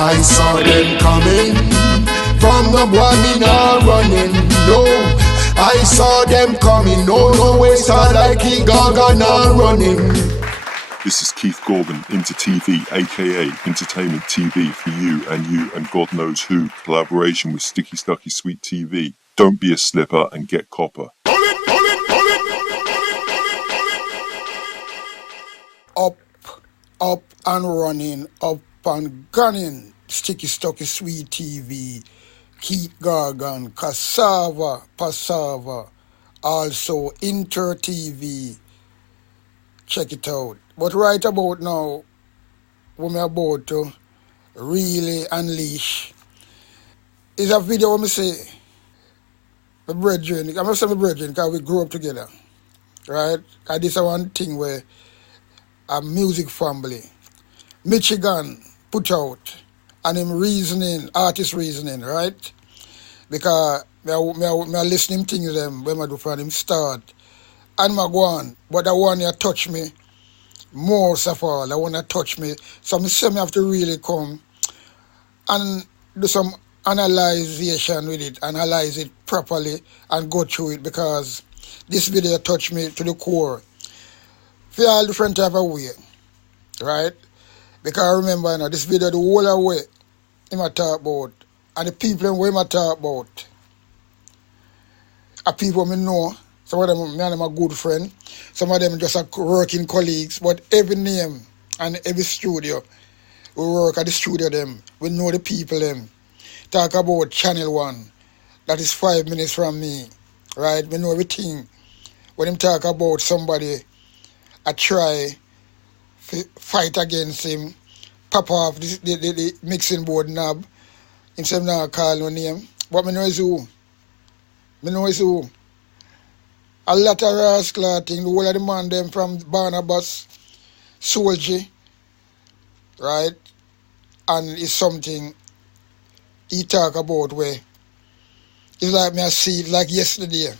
I saw them coming. From the boy me not running, no. I saw them coming, no way, saw like he gaga not running. This is Keith Gorman, Inter TV, aka Entertainment TV for you and God knows who. Collaboration with Sticky Stucky Sweet TV. Don't be a slipper and get copper. Up and running, up and gunning. Sticky Stucky Sweet TV, Keith Gorman, Cassava, Passava, also Inter TV. Check it out. But right about now, we're about to really unleash. Is a video where I say, my brethren, I'm going to say my brethren because we grew up together, right? And this is one thing where a music family, Michigan put out, and him reasoning, artist reasoning, right? Because me listening things them when I do from him start, and I go on, but the one that touch me, most of all, the one that touch me, so I say me have to really come and do some analyzation with it, analyze it properly and go through it, because this video touched me to the core for all different type of way, right? Because I remember, you know, this video the whole way him a talk about, and the people who him a talk about are people me know. Some of them, me and them are good friend. Some of them just are working colleagues, but every name and every studio, we work at the studio them, we know the people them. Talk about Channel 1, that is 5 minutes from me, right? We know everything. When him talk about somebody, I try to fight against him, pop off the mixing board knob, instead of not call no name. But me know is who. Me know is who. A lot of rascal thing, the whole of the man them from Barnabas, Soldier, right? And it's something he talk about where it's like me I see it like yesterday.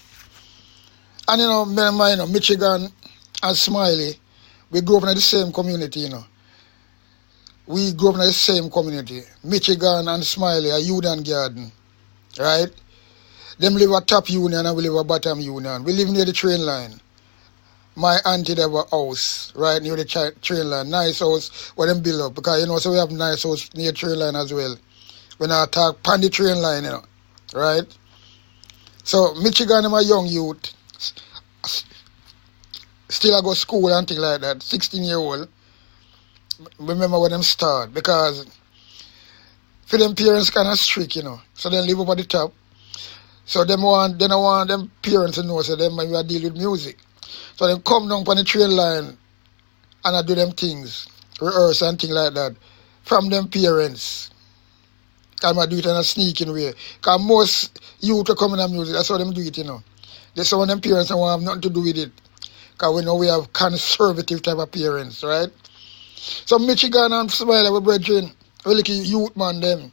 And you know, me, you know, Michigan and Smiley, we grew up in the same community, you know. We grew up in the same community. Michigan and Smiley are Union Garden, right? Them live at top union and we live at bottom union. We live near the train line. My auntie have a house right near the train line. Nice house where them build up. Because, you know, so we have nice house near train line as well. When I talk pan the train line, you know, right? So Michigan, I'm a young youth. Still I go to school and things like that. 16-year-old. Remember when them start. Because for them parents kind of strict, you know. So they live up at the top. So they want them parents to know, so them when we deal with music. So they come down on the train line and I do them things, rehearse and things like that, from them parents. And I do it in a sneaking way. Because most youth are coming to music, that's how them do it, you know. There's some of them parents don't have nothing to do with it. Because we know we have conservative type of parents, right? So Michigan and Smiley, our brethren, we like youth man them.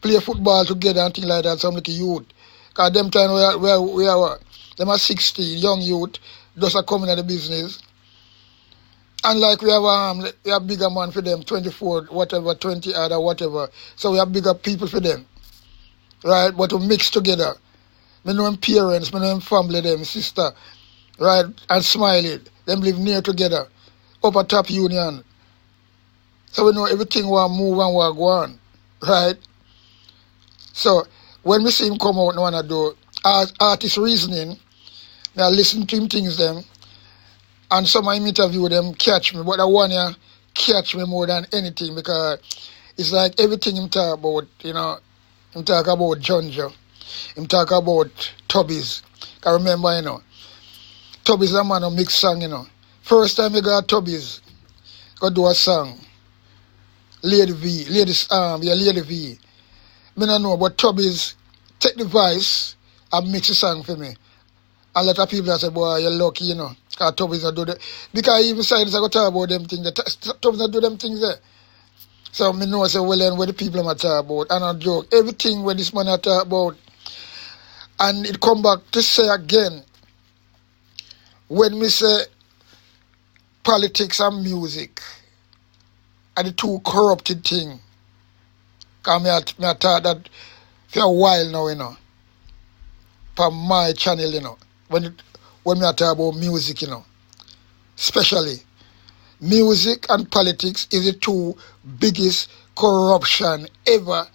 Play football together and things like that, some like youth. Because them time we are them are 16, young youth, just are coming at the business. And like we have bigger man for them, 24, whatever, 20 other, whatever. So we have bigger people for them. Right? But to mix together. Me know them parents, me know them family, them sister, right? And Smiley, them live near together. Up at top union. So we know everything will move and will go on. Right? So when we see him come out now and do artist reasoning, I listen to him things them, and some of him interview them catch me, but the one here catch me more than anything, because it's like everything him talk about, you know, him talk about Junjo, him talk about Tubbies. I remember, you know, Tubbies a man who mix song, you know. First time he got Tubbies, go do a song, Lady V. Me don't know, but Tubbies take the voice and mix the song for me. A lot of people say, boy, you're lucky, you know, because Tubbies not do that. Because even science I go talk about them things, Tubbies not do them things there. So me know, say, well, then, what the people are talk about, and I joke, everything when this man I talk about, and it come back to say again, when me say politics and music are the two corrupted things, Because I thought that for a while now, for my channel, when I talk about music, especially music and politics is the two biggest corruption ever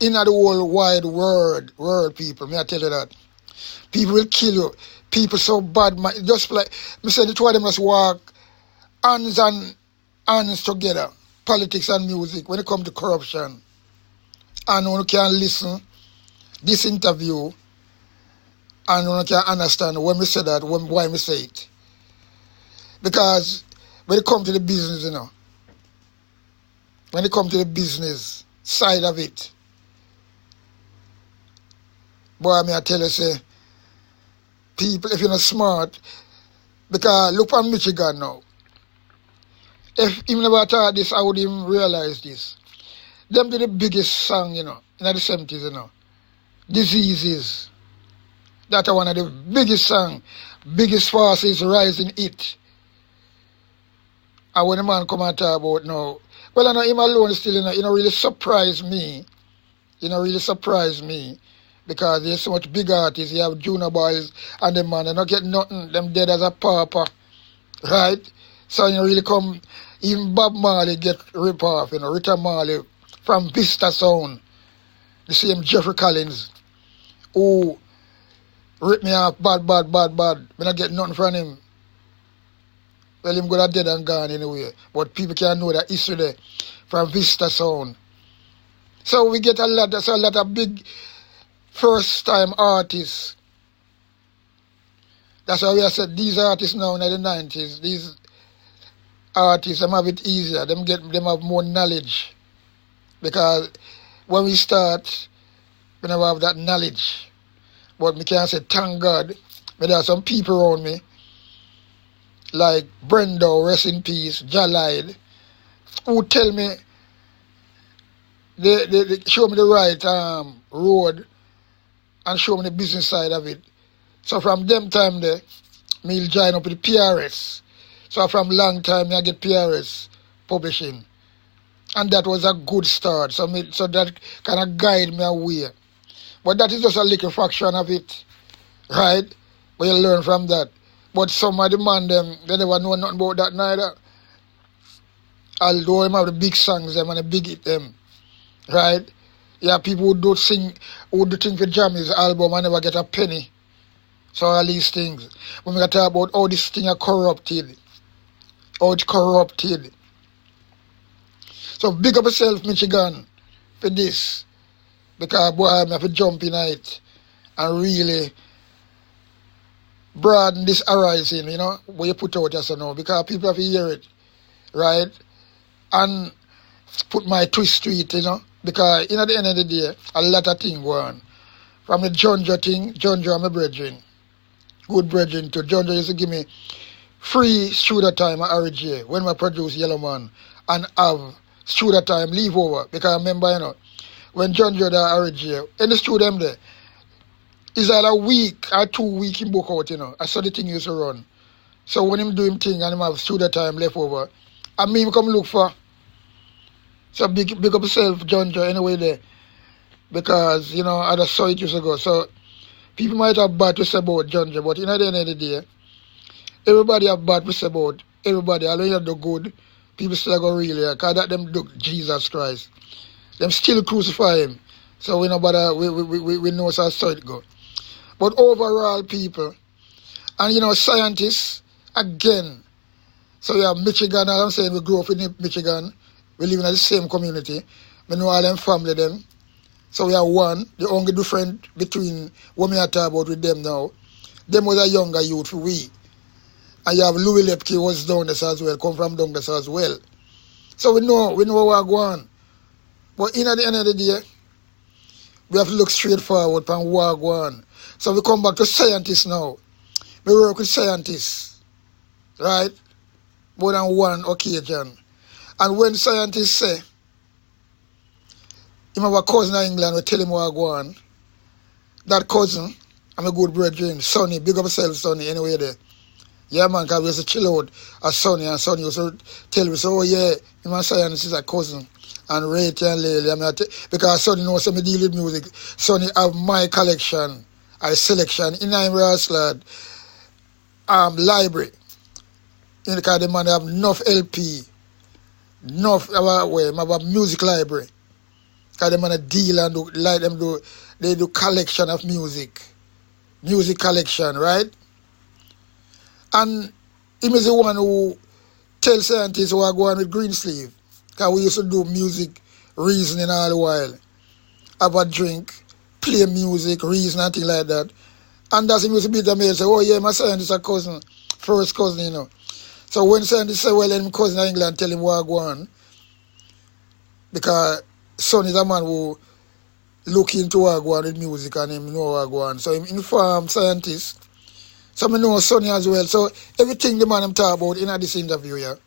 in the whole wide world, people. May I tell you that? People will kill you. People so bad, just like me say the two of them must walk hands and hands together, politics and music, when it comes to corruption. And one can listen this interview and one can understand when we say that, why we say it. Because when it comes to the business, when it comes to the business side of it, boy, I tell you, say, people, if you're not smart, because look at Michigan now. If him never thought this, I would even realize this. Them did the biggest song, in the 70s, Diseases. That's one of the biggest song, biggest forces rising it. And when the man come and talk about now, well, I know him alone still, really surprised me. Really surprised me. Because there's so much big artists. You have Junior Boys and them man, they don't get nothing. Them dead as a pauper. Right? So really come, even Bob Marley get ripped off, Rita Marley from Vista Sound. The same Jeffrey Collins, who ripped me off bad. Me not get nothing from him. Well, him go dead and gone anyway. But people can know that history there from Vista Sound. So we get a lot of big first-time artists. That's why we said these artists now in the 90s, these artists, them have it easier. Them have more knowledge. Because when we start, we never have that knowledge. But me can say, thank God, there are some people around me, like Brendo, rest in peace, Jalide, who tell me, they show me the right road and show me the business side of it. So from them time there, me join up with the PRS. So from long time, I get PRS publishing. And that was a good start. So that kind of guide me away. But that is just a little fraction of it. Right? But you learn from that. But some of the man, they never know nothing about that neither. Although them have the big songs them and the big hit them. Right? Yeah, people who do things for Jammy's album and never get a penny. So all these things. When we talk about how this thing are corrupted. How it's corrupted. So big up yourself, Michigan, for this. Because boy, I have to jump in it and really broaden this horizon, where you put out as now. Because people have to hear it. Right? And put my twist to it, Because at the end of the day, a lot of things go on. From the Jonjo thing, Jonjo and my brethren. Good brethren too. Jonjo used to give me free studio time at RJ when I produce Yellow Man and have studio time leave over. Because I remember, when Jonjo there at RJ, in the studio there, it's like a week or 2 weeks in book out, I saw the thing used to run. So when him do him thing and him have studio time left over, I mean come look for. So big up yourself, Jonjo, anyway there. Because, I just saw it years ago. So people might have bad to say about Jonjo, but at the end of the day, everybody have bad to say about everybody. Although you have the good, people still go really, because that them do Jesus Christ. Them still crucify him. So we know about we know how it go. But overall, people, and scientists, again, so we have Michigan, I'm saying we grew up in Michigan, we live in the same community, we know all them family them. So we are one, the only difference between what we are talking about with them now, them was a younger youth for we. And you have Louis Lepke was down there as well, come from down there as well. So we know what we're going. But at the end of the day, we have to look straight forward from what we're going. So we come back to scientists now. We work with scientists, right? More than one occasion. And when scientists say, him have a cousin in England, we tell him what go on. That cousin, I'm a good brethren, Sonny, big up yourself, Sonny, anyway there. Yeah, man, because we used to chill out at Sonny, and Sonny used to tell me, so, oh, yeah, him and science is a cousin. and Rate and Lily. Because Sonny knows me deal with music. Sonny have my collection, a selection in I'm lad, library. Because the man have enough LP, enough have music library. Because the man deal and they do collection of music collection, right? And he is the one who tells scientists who are going with Greensleeve. Because we used to do music reasoning all the while. Have a drink, play music, reason and things like that. And that's him used to beat the mail say, oh yeah, my scientist a cousin, first cousin, you know. So when scientists say, well, then my cousin in England tell him what go on. Because son is a man who look into what go on with music and him know what go on. So him inform scientists. So I know Sonny as well. So everything the man I'm talking about in this interview here,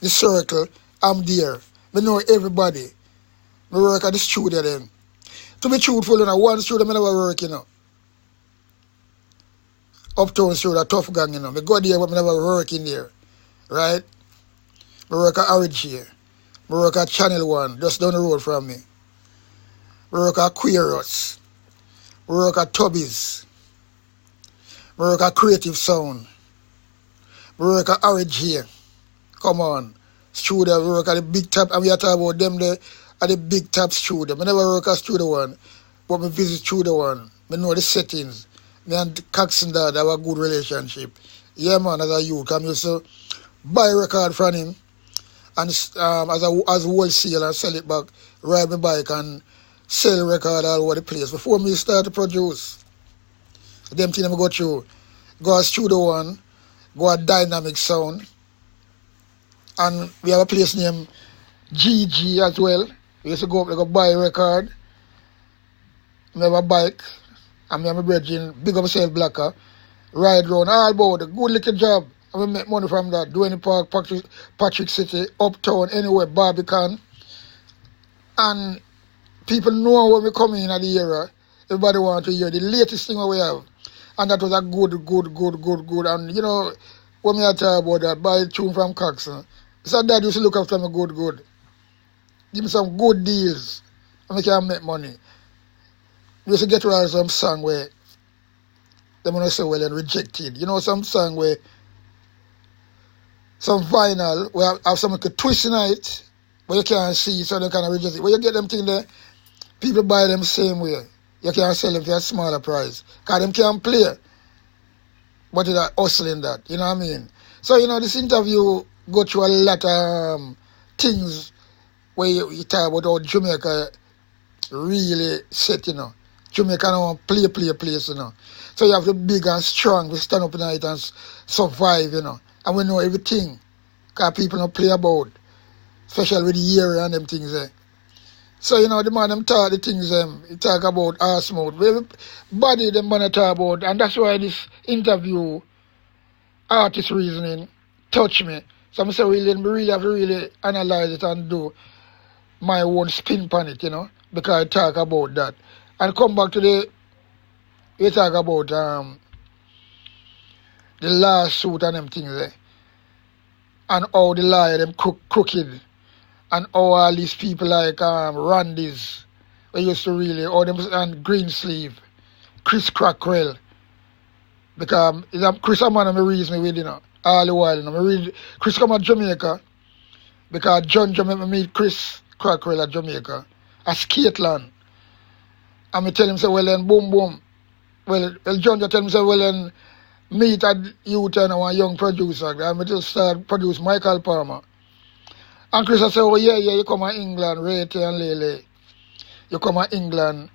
the circle, I'm there. I know everybody. I work at the studio then. To be truthful, you know, one studio I never work, you know. Uptown studio, Tough Gang, you know. I go there but I never work in there. Right? I work at Orange here. I work at Channel 1, just down the road from me. I work at Queeros. I work at Tubby's. I work at Creative Sound. I work at Orange here. Come on. Studio, I work at the Big Tap, and we are talking about them there at the Big Tap studio. I never work at Studio 1, but I visit Studio 1. I know the settings. Me and Coxon Dad have a good relationship. Yeah, man, as a youth, I used to buy a record from him and as wholesale and sell it back, ride my bike and sell record all over the place. Before me start to produce, them things I go through, go at Studio 1, go at Dynamic Sound, and we have a place named GG as well. We used to go up there, go buy a record. We have a bike, and me and my brethren, big up myself, Blacker, ride around all about a good little job. And we make money from that. Duane Park, Patrick City, Uptown, anywhere, Barbican. And people know when we come in at the era, everybody want to hear the latest thing we have. And that was a good. And you know, when I talk about that, buy a tune from Coxon. So Dad used to look after me good. Give me some good deals, and we can make money. We used to get around some song where they want to say, well, and rejected. You know, some song where, some vinyl, where have something to twist in it, but you can't see, so they kind of reject it. When you get them things there, people buy them same way. You can't sell them for a smaller price. Because them can't play. But they're hustling that, you know what I mean? So, you know, this interview go through a lot of things where you talk about how Jamaica really set, you know. Jamaica don't play place, you know. So you have to be big and strong, we stand up night and survive, you know. And we know everything, because people don't play about, especially with the area and them things there. So, you know, the man them talk the things he talk about arse mouth. Body them man talk about, and that's why this interview, artist reasoning, touch me. So I say, really have to really analyze it and do my own spin on it, you know, because I talk about that. And come back to we talk about the lawsuit and them things there. And how the lawyer them crooked. And how all these people like Randy's, we used to really, or them and Greensleeve, Chris Crockrell. Because Chris a man I reason with, you know, all the while. You know. I read Chris come at Jamaica, because John Jamaica meet Chris Crockrell at Jamaica, at Skateland. And I tell him, say, well then, boom. Well, John just tell him, say, well then, meet at youth and one young producer. And I just start produce Michael Palmer. And Chris I say, oh yeah, you come to England, Rate and Lele. You come to England,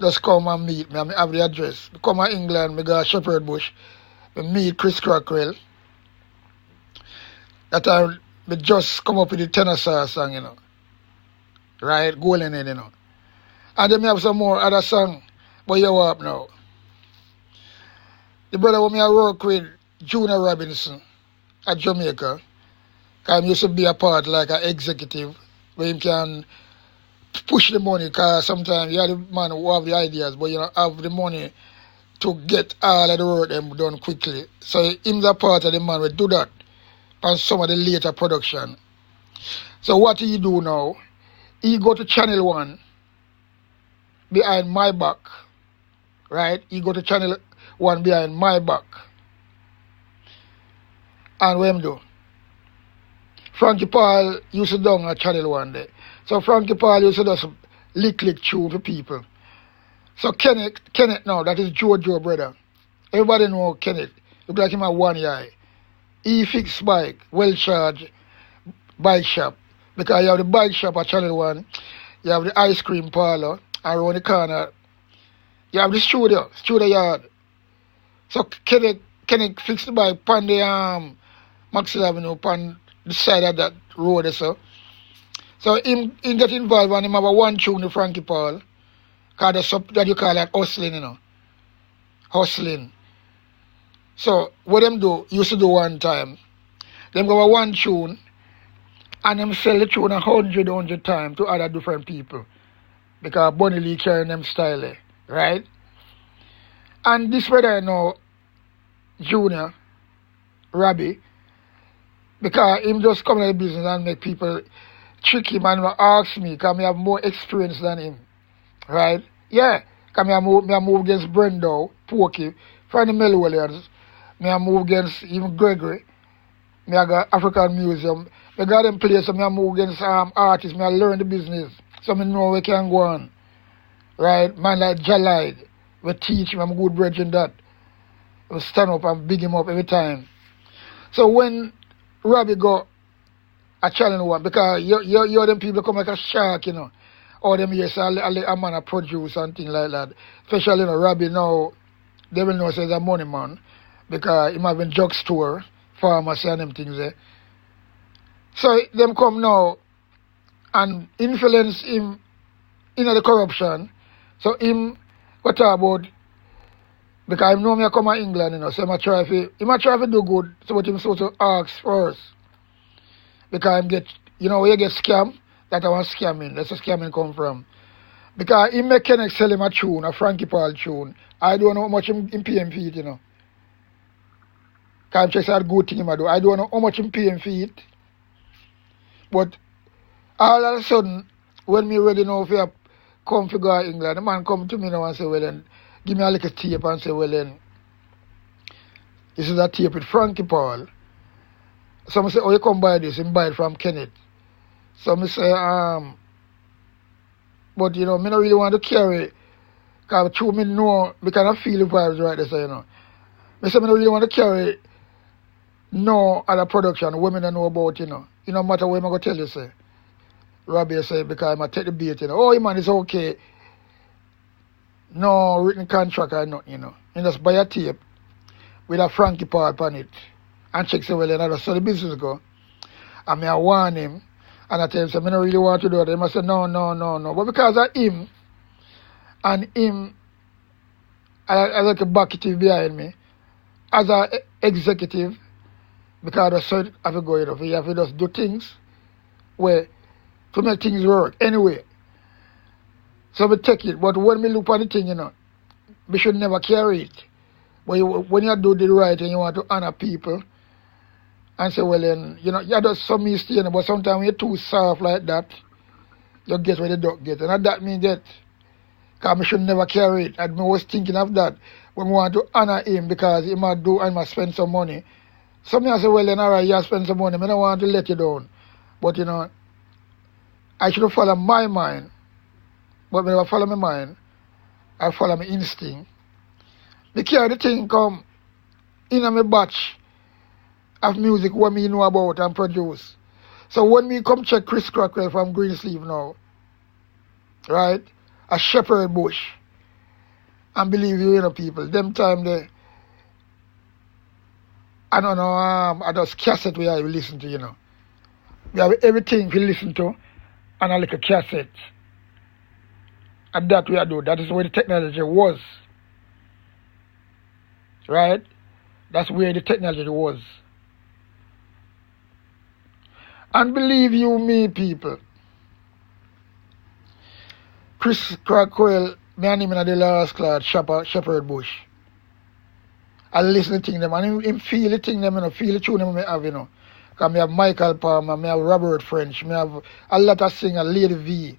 just come and meet me. I have the address. I come to England, I go to Shepherd Bush. I meet Chris Crockrell. That time, I just come up with the tenor song, you know. Right? Golden Head, you know. And then I have some more other song, but you up now. The brother who I work with, Junior Robinson, at Jamaica, because he used to be a part like an executive, where he can push the money, because sometimes you are the man who have the ideas, but you don't have the money to get all of the work them done quickly. So he's a part of the man who do that on some of the later production. So what he do now, he go to Channel 1 behind my back, right? He go to Channel 1 behind my back. And what him do? Frankie Paul used to down at Channel 1 there. So Frankie Paul used to just lick tune for people. So Kenneth now, that is Joe brother. Everybody know Kenneth. Look like him at one eye. He fix bike, well charged bike shop. Because you have the bike shop at Channel 1, you have the ice cream parlor around the corner, you have the studio yard. So Kenneth fix the bike on the Maxwell Avenue, upon the side of that road. So him get involved and him have a one tune to Frankie Paul, called that you call that hustling, hustling. So what them do, used to do one time, them go a one tune and them sell the tune 100 times to other different people. Because Bunny Lee carrying them style, right? And this brother Junior, Robbie, because him just come in the business and make people trick him and ask me, because I have more experience than him, right? Yeah, because I move against Brendo, Porky, from the Melwellians. I move against even Gregory. I got African Museum. I got them place, so I move against artists. I learn the business, so I know where can go on, right? Man like Jalide, we teach him, I'm a good bridge in that. We stand up and big him up every time. So when Robbie go a Channel 1, because you them people come like a shark, all them years, a man a produce and things like that. Especially, Robbie now, they will know say he's a money man, because him having drugstore, pharmacy and them things there. So them come now and influence him in the corruption. So him what about, because I know me I come to England, so him try to do good, so what him supposed to ask first. Because him get, where you get scam, that I want scamming. That's where scamming come from. Because him make Kenneth sell him a tune, a Frankie Paul tune. I don't know how much him pay him for it, Because I'm just a good thing him I do. I don't know how much him pay him for it. But all of a sudden, when me ready now for come to go to England, the man come to me now and say, well then, give me a little tape and say, well then, this is a tape with Frankie Paul. So I say, oh, you come buy this, and buy it from Kenneth. So I say, but me not really want to carry, because true me know, because I feel the vibes right there, so I say, I don't really want to carry no other production, women don't know about, no matter what I'm going to tell you, say. Robbie say, because I'm going to take the bait, oh, man, it's okay. No written contract or nothing, You just buy a tape with a Frankie Paul on it and check, say, well, then so the business go. And I warn him, and I tell him, say, I don't really want to do it. He must say, no. But because of him, and him, I like a bucket behind me, as an executive, because I said, I have to go, you have to just do things where to make things work anyway. So we take it. But when we look at the thing, we should never carry it. But when you do the right and you want to honor people and say, well then, you do some mistake, but sometimes when you're too soft like that, you get where the duck get. And that means that, because we should never carry it. And I was thinking of that when we want to honor him because he might do and must spend some money. Some I say, well then, all right, you spend some money. I don't want to let you down. But, I should follow my mind. But when I follow my mind, I follow my instinct. Because the thing come in my batch of music what me know about and produce. So when me come check Chris Crockwell from Greensleeve now, right, a Shepherd Bush, and believe you, people, them time they, I don't know, I just cassette where I will listen to, We have everything to listen to, and I like a cassette. And that we do. That is where the technology was. Right? That's where the technology was. And believe you me, people, Chris Crockwell, my name in the last class, Shepherd Bush. I listen to them and him feel the thing them, feel the tune them I have, Because I have Michael Palmer, I have Robert French, I have a lot of singers, Lady V,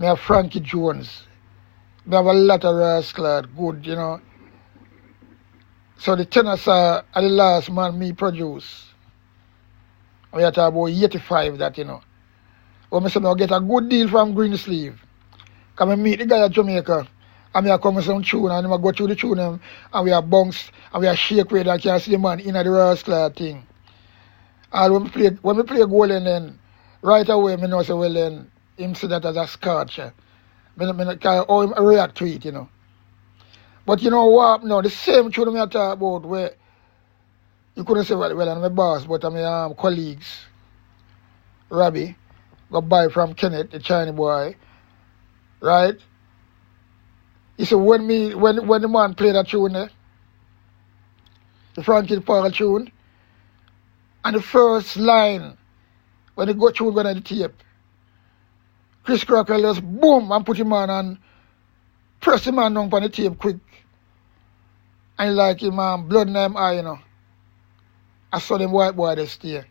I have Frankie Jones, I have a lot of rascal, good, you know. So the tenors are the last man me produce. We are talking about 85 that, you know. When I say I get a good deal from Greensleeve. Because I meet the guy at Jamaica. And I come with some tune and I go through the tune and we are bounce and we are shake with and can see the man in the rascal thing. And when we play goal and then right away I know say well then him see that as a scotch. I how him react to it, you know. But you know what no, the same tune I talk about where you couldn't say well I'm my boss, but I'm my colleagues, Robbie, got buy from Kenneth, the Chinese boy, right? He said when the man played that tune there, the Frankie Paul tune, and the first line when the go tune going on the tape, Chris Crocker just boom and put him on and press him on down on the tape quick. And like him blood in him eye, you know. I saw them white boy they stay.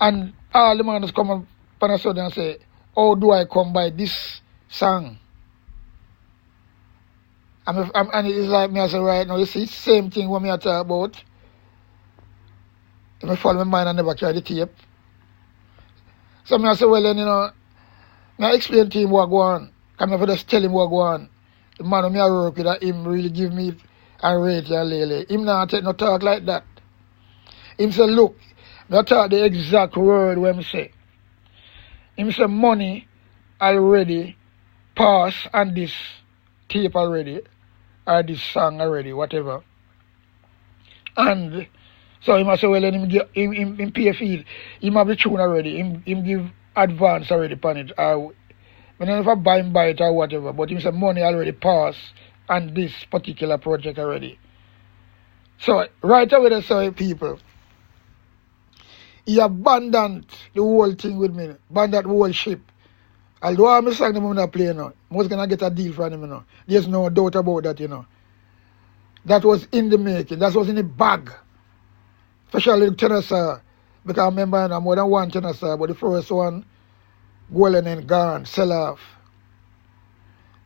And all the man just come up on a sudden and say, how do I come by this song? And it's like me I say right now, you see, same thing what me I talk about. If I follow my mind and never carry the tape. So me I say, well then, you know, I explain to him what go on. Come I just tell him what go on. The man who me I work with, him really give me and rate and lele. Him not take no talk like that. Him say, look, I talk the exact word when I say. Him say money already pass on this tape already, or this song already, whatever. And so he must say, well, then him pay a fee. He have the tune already. Him give advance already upon it. I don't know if I buy it or whatever, but him say money already pass on this particular project already. So right away they say people, he abandoned the whole thing with me, abandoned the whole ship. Although I'm a song I'm not playing now, I was gonna get a deal from him, you know. There's no doubt about that, you know. That was in the making, that was in the bag. Especially the tenor sir, because I remember I more than one tenor sir, but the first one, Golden and gone, sell off.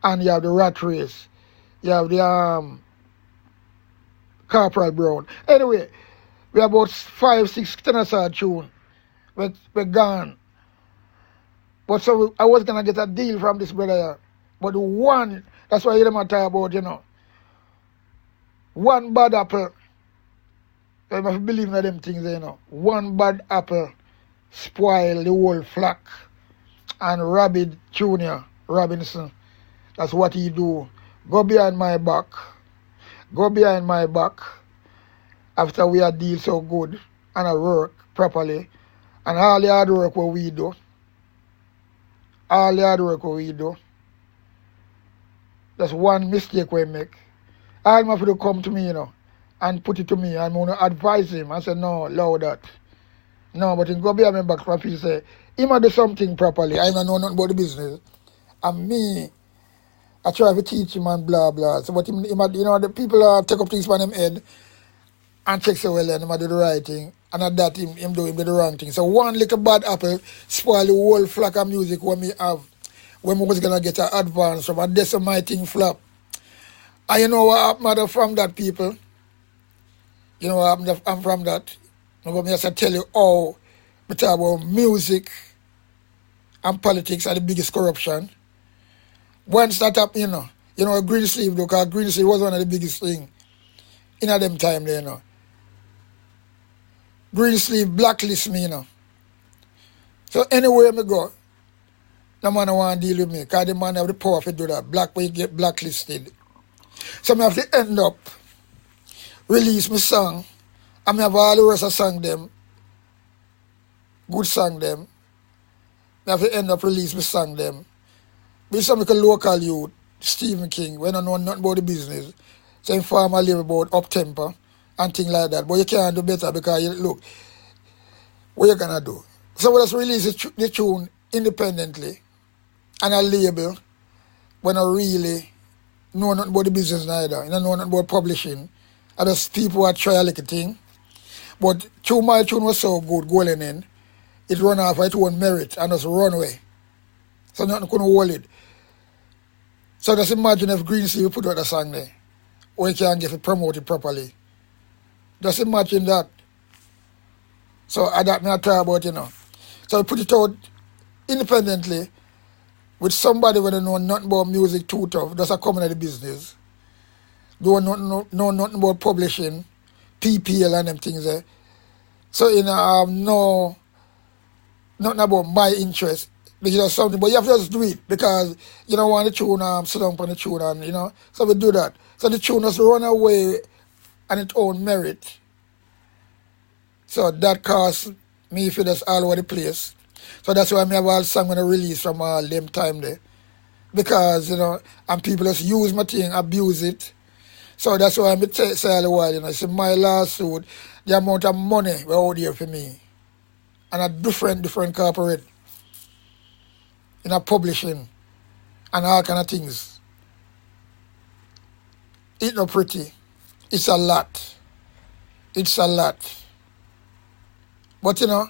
And you have the Rat Race. You have the Corporal Brown. Anyway, we have about 5-6 tenor sir tune. We're gone. But so I was going to get a deal from this brother here. But the one, that's why you don't talk about, you know. One bad apple, you must believe in them things, you know. One bad apple spoil the whole flock. And Rabbit Jr. Robinson, that's what he do. Go behind my back. Go behind my back. After we are deal so good and I work properly. And all the hard work what we do. All the hard work we do. That's one mistake we make. All my people come to me, you know, and put it to me. I'm going to advise him. I say, no, allow that. No, but in go behind my back, my people say, he might do something properly. I don't know nothing about the business. And me, I try to teach him and blah, blah. So, but him, you know, the people take up things from him head and check so well, and he might do the right thing. And at that, him do the wrong thing. So one little bad apple spoil the whole flock of music when we have, when we was going to get an advance from a decimating flop. And you know what happened from that, people? You know what happened from that? I'm just to tell you how we talk about music and politics are the biggest corruption. Once that happened, you know, Greensleeve, because Greensleeve was one of the biggest things in them time there, you know. Greensleeve blacklist me, you know. So anywhere I go, no man want to deal with me, because the man have the power to do that. Black way get blacklisted. So I have to end up release my song, and I have all the rest of song them, good song them. I have to end up release my song them. With some local youth, Stephen King, when I know nothing about the business, so inform a little about up-tempo and things like that. But you can't do better because, look, what you going to do? So we just release the tune independently and a label when I really know nothing about the business neither. You don't know nothing about publishing. And just people who try a little thing. But my tune was so good, Golden In, it run off its own merit and just run away. So nothing couldn't hold it. So just imagine if Green Sea put out a song there, or you can't get it promoted properly. Just imagine that. So I that me I talk about, So we put it out independently with somebody when they know nothing about music too tough, just a coming at the business. Don't know nothing about publishing, PPL and them things there. So no nothing about my interest. Because something, but you have to just do it because you don't want the tune sit down on the tune and so we do that. So the tune just run away on its own merit. So that costs me for just all over the place. So that's why I have all song when I release from all them time there. Because, and people just use my thing, abuse it. So that's why I say all the while, it's my lawsuit, the amount of money we're out there for me. And a different corporate. Publishing and all kind of things. It's not pretty. It's a lot. It's a lot. But we're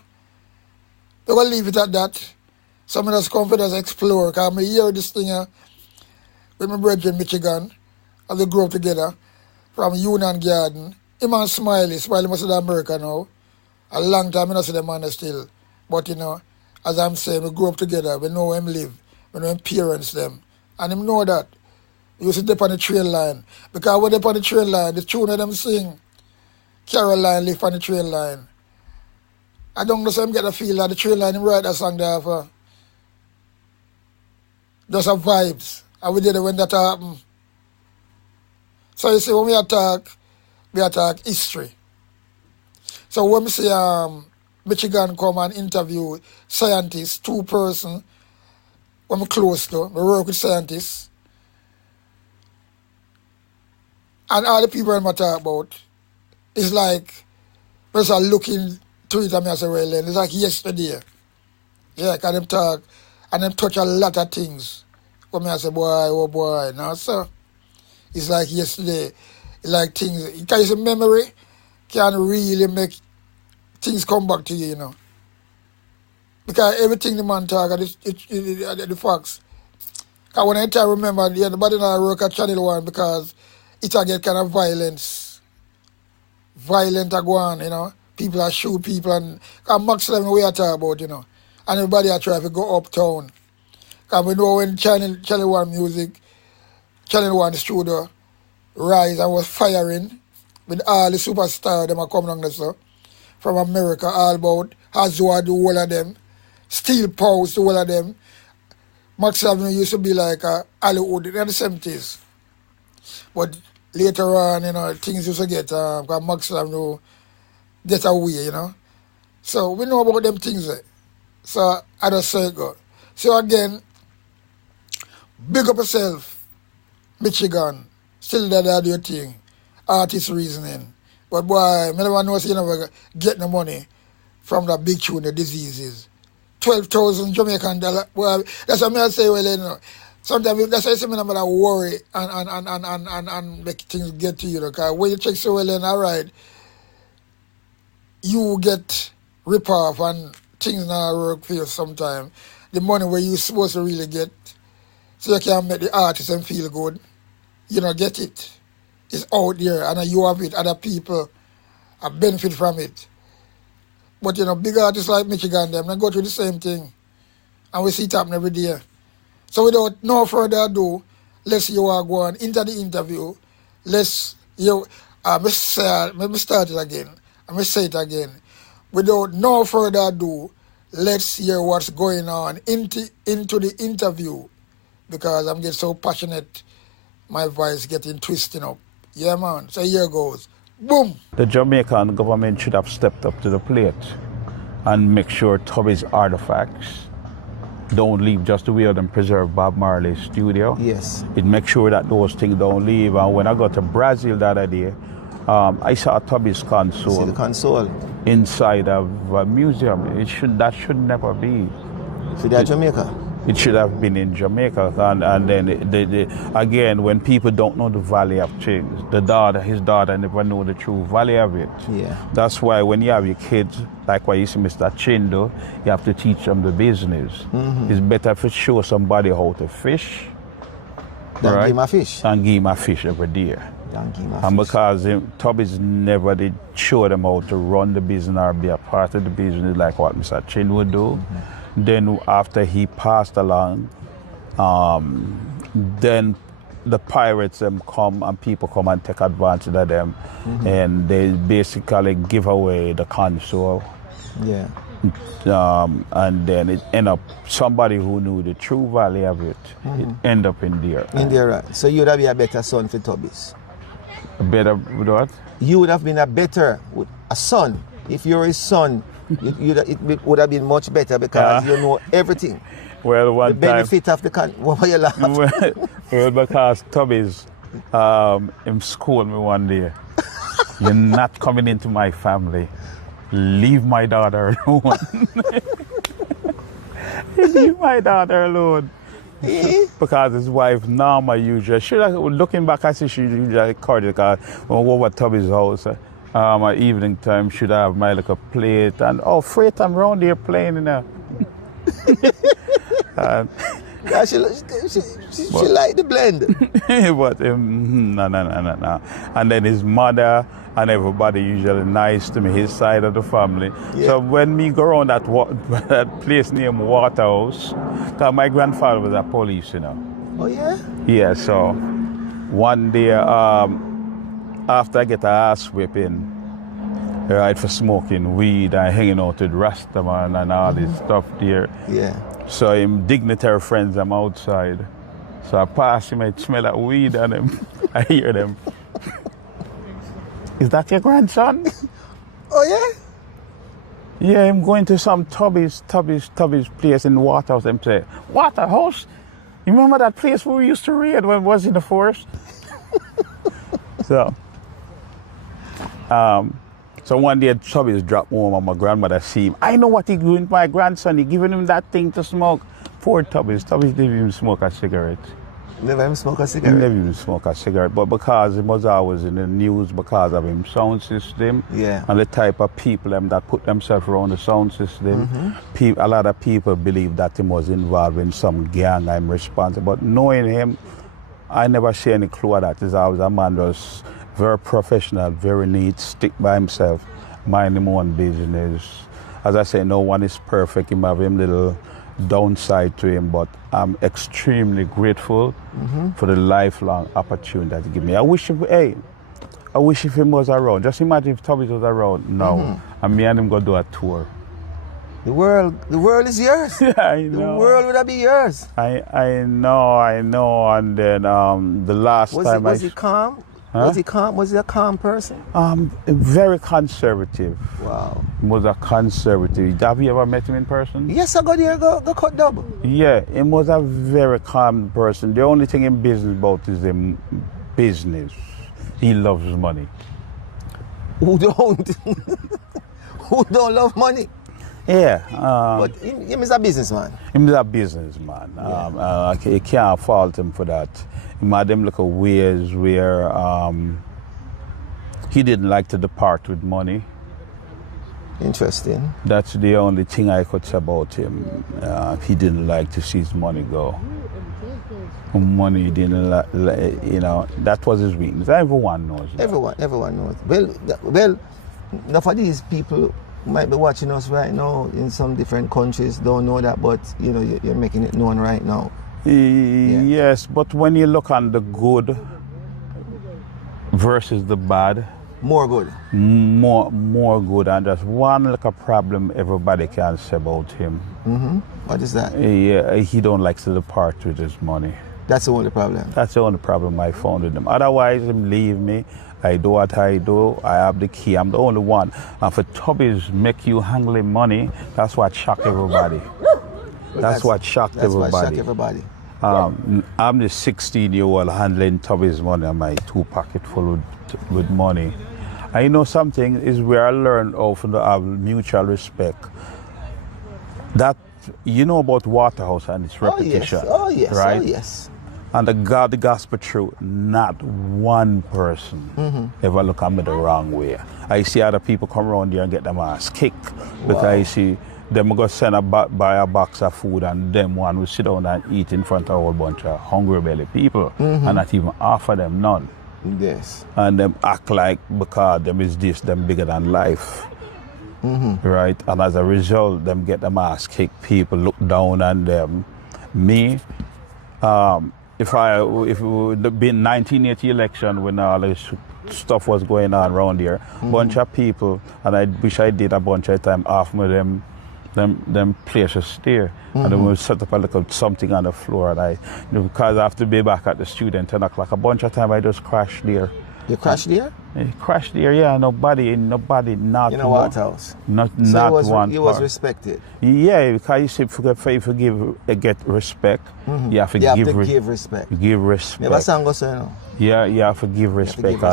going to leave it at that. Some of us come for us explore. Because I hear this thing with my brother in Michigan, as we grew up together, from Union Garden. Him and Smiley. Smiley must be in America now. A long time I don't see the man still. But as I'm saying, we grew up together, we know where him live, we know him parents them. And him know that. We used to dip on the train line. Because when they on the train line, the tune of them sing, Caroline live on the train line. I don't know, so him get the feel that the train line, him write that song there for. Just a vibes. And we did it when that happened. So you see, when we attack history. So when we see Michigan come and interview scientists, 2 persons, when we close to, we work with scientists. And all the people I'm talk about, it's like, when I looking to it and I say, well, it's like yesterday. Yeah, because them talk, and them touch a lot of things. When I say, boy, oh boy, so it's like yesterday. It's like things, because it's a memory, can really make things come back to you, Because everything the man talk, the facts. Because when I remember, the body now work at Channel 1 because it get kind of violent are going, People are shoot people and Max 11 we are talking about, And everybody are trying to go uptown. Because we know when Channel 1 music, Channel 1 studio rise and was firing with all the superstars them are coming on this from America, all about Hazwa, the whole of them, Steel Pulse, the whole of them. Max Avenue used to be like Hollywood in the 70s. But later on, things used to get, because Max Avenue get away, So we know about them things there. So I just say go. So again, big up yourself, Michigan, still that do your thing, artist reasoning. But boy, I never know you never get the money from the big tune, the diseases. 12,000 Jamaican dollars. Well, that's what I say, well, sometimes that's why I say I worry and make things get to you. Because when you check so well, all right, you get rip off and things not work for you sometimes. The money where you're supposed to really get, so you can make the artist and feel good. Get it. It's out there and you have it, other people benefit from it. But big artists like Michigan, they go through the same thing. And we see it happen every day. So without no further ado, let's go on into the interview. Let's let me start it again. Let me say it again. Without no further ado, let's hear what's going on into the interview. Because I'm getting so passionate, my voice getting twisting up. Yeah, man. So here goes. Boom. The Jamaican government should have stepped up to the plate and make sure Tubby's artifacts don't leave just the way them preserve Bob Marley's studio. Yes. It makes sure that those things don't leave. And when I got to Brazil the other day, I saw Tubby's console. See the console inside of a museum. That should never be. See that Jamaica? It should have been in Jamaica. And then, again, when people don't know the value of things, his daughter never know the true value of it. Yeah. That's why when you have your kids, like what you see Mr. Chindo, you have to teach them the business. It's better if you show somebody how to fish. Then right? give him a fish. And give him a fish every day. Then give him a And fish. because Tubby's never did show them how to run the business or be a part of the business like what Mr. Chin would do. Then after he passed along, then the pirates come and people come and take advantage of them, and they basically give away the console. Yeah. And then it end up somebody who knew the true value of it. It end up in there. In there, right. So you would have been a better son for Tubby's. Better with what? You would have been a son. If you're his son, it would have been much better because you know everything. Well, The one time. benefit of the what were you laughing? Well, because Tubby's in school me one day. You're not coming into my family. Leave my daughter alone. Leave my daughter alone. Because his wife Norma usually, looking back, I see she usually called it because when we go over Tubby's house, at evening time, should have my little plate and free time around there playing, you know. Yeah, she liked the blend. But no. And then his mother and everybody usually nice to me, his side of the family. Yeah. So when me go around that place named Waterhouse, because my grandfather was a police, you know. Oh yeah? Yeah, so one day after I get a ass whipping, right, for smoking weed and hanging out with Rastaman and all this stuff there. Yeah. So him dignitary friends, I'm outside. So I pass him, I smell that weed on him. I hear them. Is that your grandson? Oh yeah? Yeah, I'm going to some Tubby's place in Waterhouse. Them say, Waterhouse? You remember that place where we used to raid when we was in the forest? So one day Tubby's dropped home and my grandmother see him. I know what he doing with my grandson. He giving him that thing to smoke. Poor Tubby's. Tubby's didn't even smoke a cigarette. Never even smoke a He cigarette? never even smoke a cigarette. But because he was always in the news because of his sound system Yeah. and the type of people that put themselves around the sound system, a lot of people believe that he was involved in some gang. I'm responsible. But knowing him, I never see any clue of that. He's always a man was very professional, very neat, stick by himself, mind him own business. As I say, no one is perfect. He might have him little downside to him, but I'm extremely grateful for the lifelong opportunity that he gave me. I wish if he was around. Just imagine if Tubby was around now, and me and him go do a tour. The world is yours. Yeah, I The know. world would be yours. I know. And then the last time Was he calm? Huh? Was he calm? Was he a calm person? Very conservative. Wow. He was a conservative. Have you ever met him in person? Yes, I got here, go cut double. Yeah, he was a very calm person. The only thing in business about is the business. He loves money. Who don't? Who don't love money? Yeah. But him is a businessman. He's a businessman. You can't fault him for that. He had them little ways where he didn't like to depart with money. Interesting. That's the only thing I could say about him. He didn't like to see his money go. Money didn't, that was his weakness. Everyone knows that. Everyone knows. Well, enough of these people might be watching us right now in some different countries, don't know that, but you're making it known right now. Yes, but when you look on the good versus the bad, More good. more good, and there's one little problem everybody can say about him. What is that? Yeah, he don't like to depart with his money. That's the only problem. That's the only problem I found with him. Otherwise, him leave me. I do what I do. I have the key. I'm the only one. And for Tubby's make you handling money, that's what shocked everybody. That's what shocked everybody. I'm the 16-year-old handling Tubby's money and my 2 pockets full with money. I know something is where I learned often to have mutual respect. That you know about Waterhouse and its reputation. Oh yes, right? oh yes. And the gospel truth, not one person ever look at me the wrong way. I see other people come around there and get them ass kicked because I see them go send buy a box of food and them one will sit down and eat in front of a whole bunch of hungry belly people and not even offer them none. Yes. And them act like because them is this, them bigger than life. Right? And as a result, them get them ass kicked, people look down on them. Me, if it would been 1980 election when all this stuff was going on around here, bunch of people, and I wish I did a bunch of time off with them places there. And then we set up a little something on the floor, and because I have to be back at the studio 10 o'clock, a bunch of time I just crashed there. You crashed there? Crashed there, yeah. Nobody, not in a Waterhouse. Not one. You was respected. Yeah, because you see, if you get respect, you have to give respect. Give respect. Never sang go say no. Yeah, you have to give respect.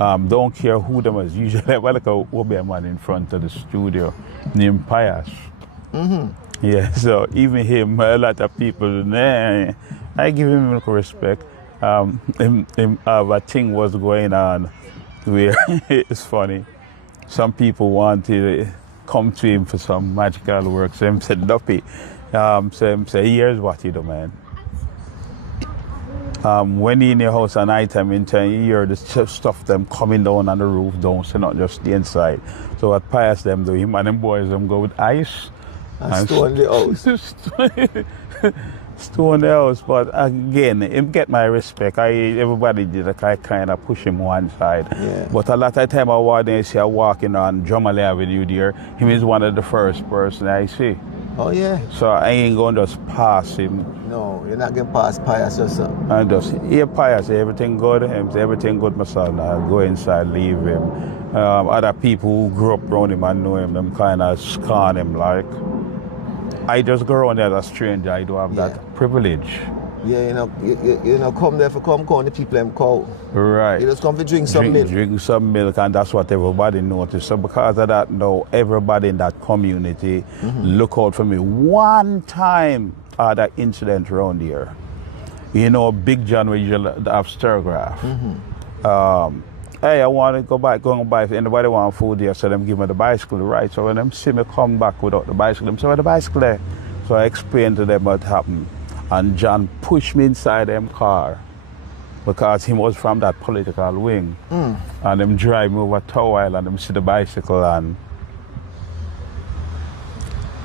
And don't care who them is. Usually, I like a man in front of the studio named Pius. Yeah, so even him, a lot of people, I give him respect. A thing was going on where it's funny. Some people wanted to come to him for some magical work. So him said, Duppy, say, here's what you do, man. When you in your house at night time, you hear the stuff them coming down on the roof, down, so not just the inside. So what Pius them do, him and them boys them go with ice. And stone the house. Stone the house, but again, him get my respect. Everybody did I kind of push him one side. Yeah. But a lot of time I see walking on Drummond Avenue there, him is one of the first person I see. Oh yeah. So I ain't going to just pass him. No, you're not getting past Pius or something. I just hear Pius say everything good, him say everything good, my son. I go inside, leave him. Other people who grew up around him and know him, them kind of scorn him like. I just go around there as a stranger. I don't have that privilege. Yeah, you know, come there for come the people them call. Right. You just come to drink some milk. Drink some milk, and that's what everybody noticed. So because of that, now everybody in that community look out for me. One time I had an incident around here. You know, Big John we usually have Sturgraph. Hey, I want to go and buy if anybody want food here, so them give me the bicycle, right? So when them see me come back without the bicycle, them say, where the bicycle there? So I explained to them what happened. And John pushed me inside them car because he was from that political wing. And them drive me over Tower Island and them see the bicycle, and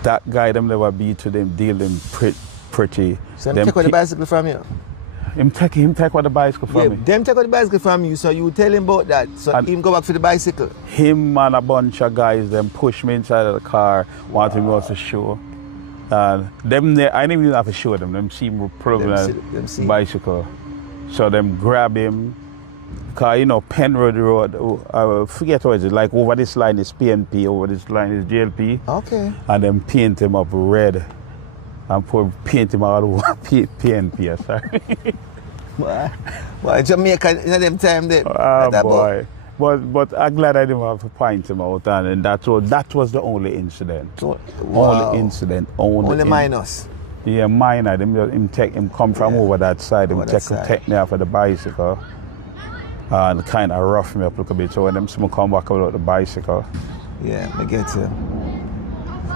that guy them never beat to them, deal them pretty. So them take the bicycle from you? Him take what the bicycle from me. Them take the bicycle from you, so you tell him about that, so and him go back for the bicycle. Him and a bunch of guys, them push me inside of the car, wanting me to show. And them, I didn't even have to show them. Them see me pulling the bicycle. So them grab him. Cause you know Penrod Road, I forget what it is. Like over this line is PNP, over this line is JLP. Okay. And then paint him up red. And paint him all over PNP, sorry. Why Jamaica in them time then? Boy. But I'm glad I didn't have to point him out, and that was the only incident. Only incident. Only minus. Yeah, minor. Him come from over that side. Him take me off of the bicycle and kind of rough me up a little bit. So when them see me come back without the bicycle. Yeah, I get you.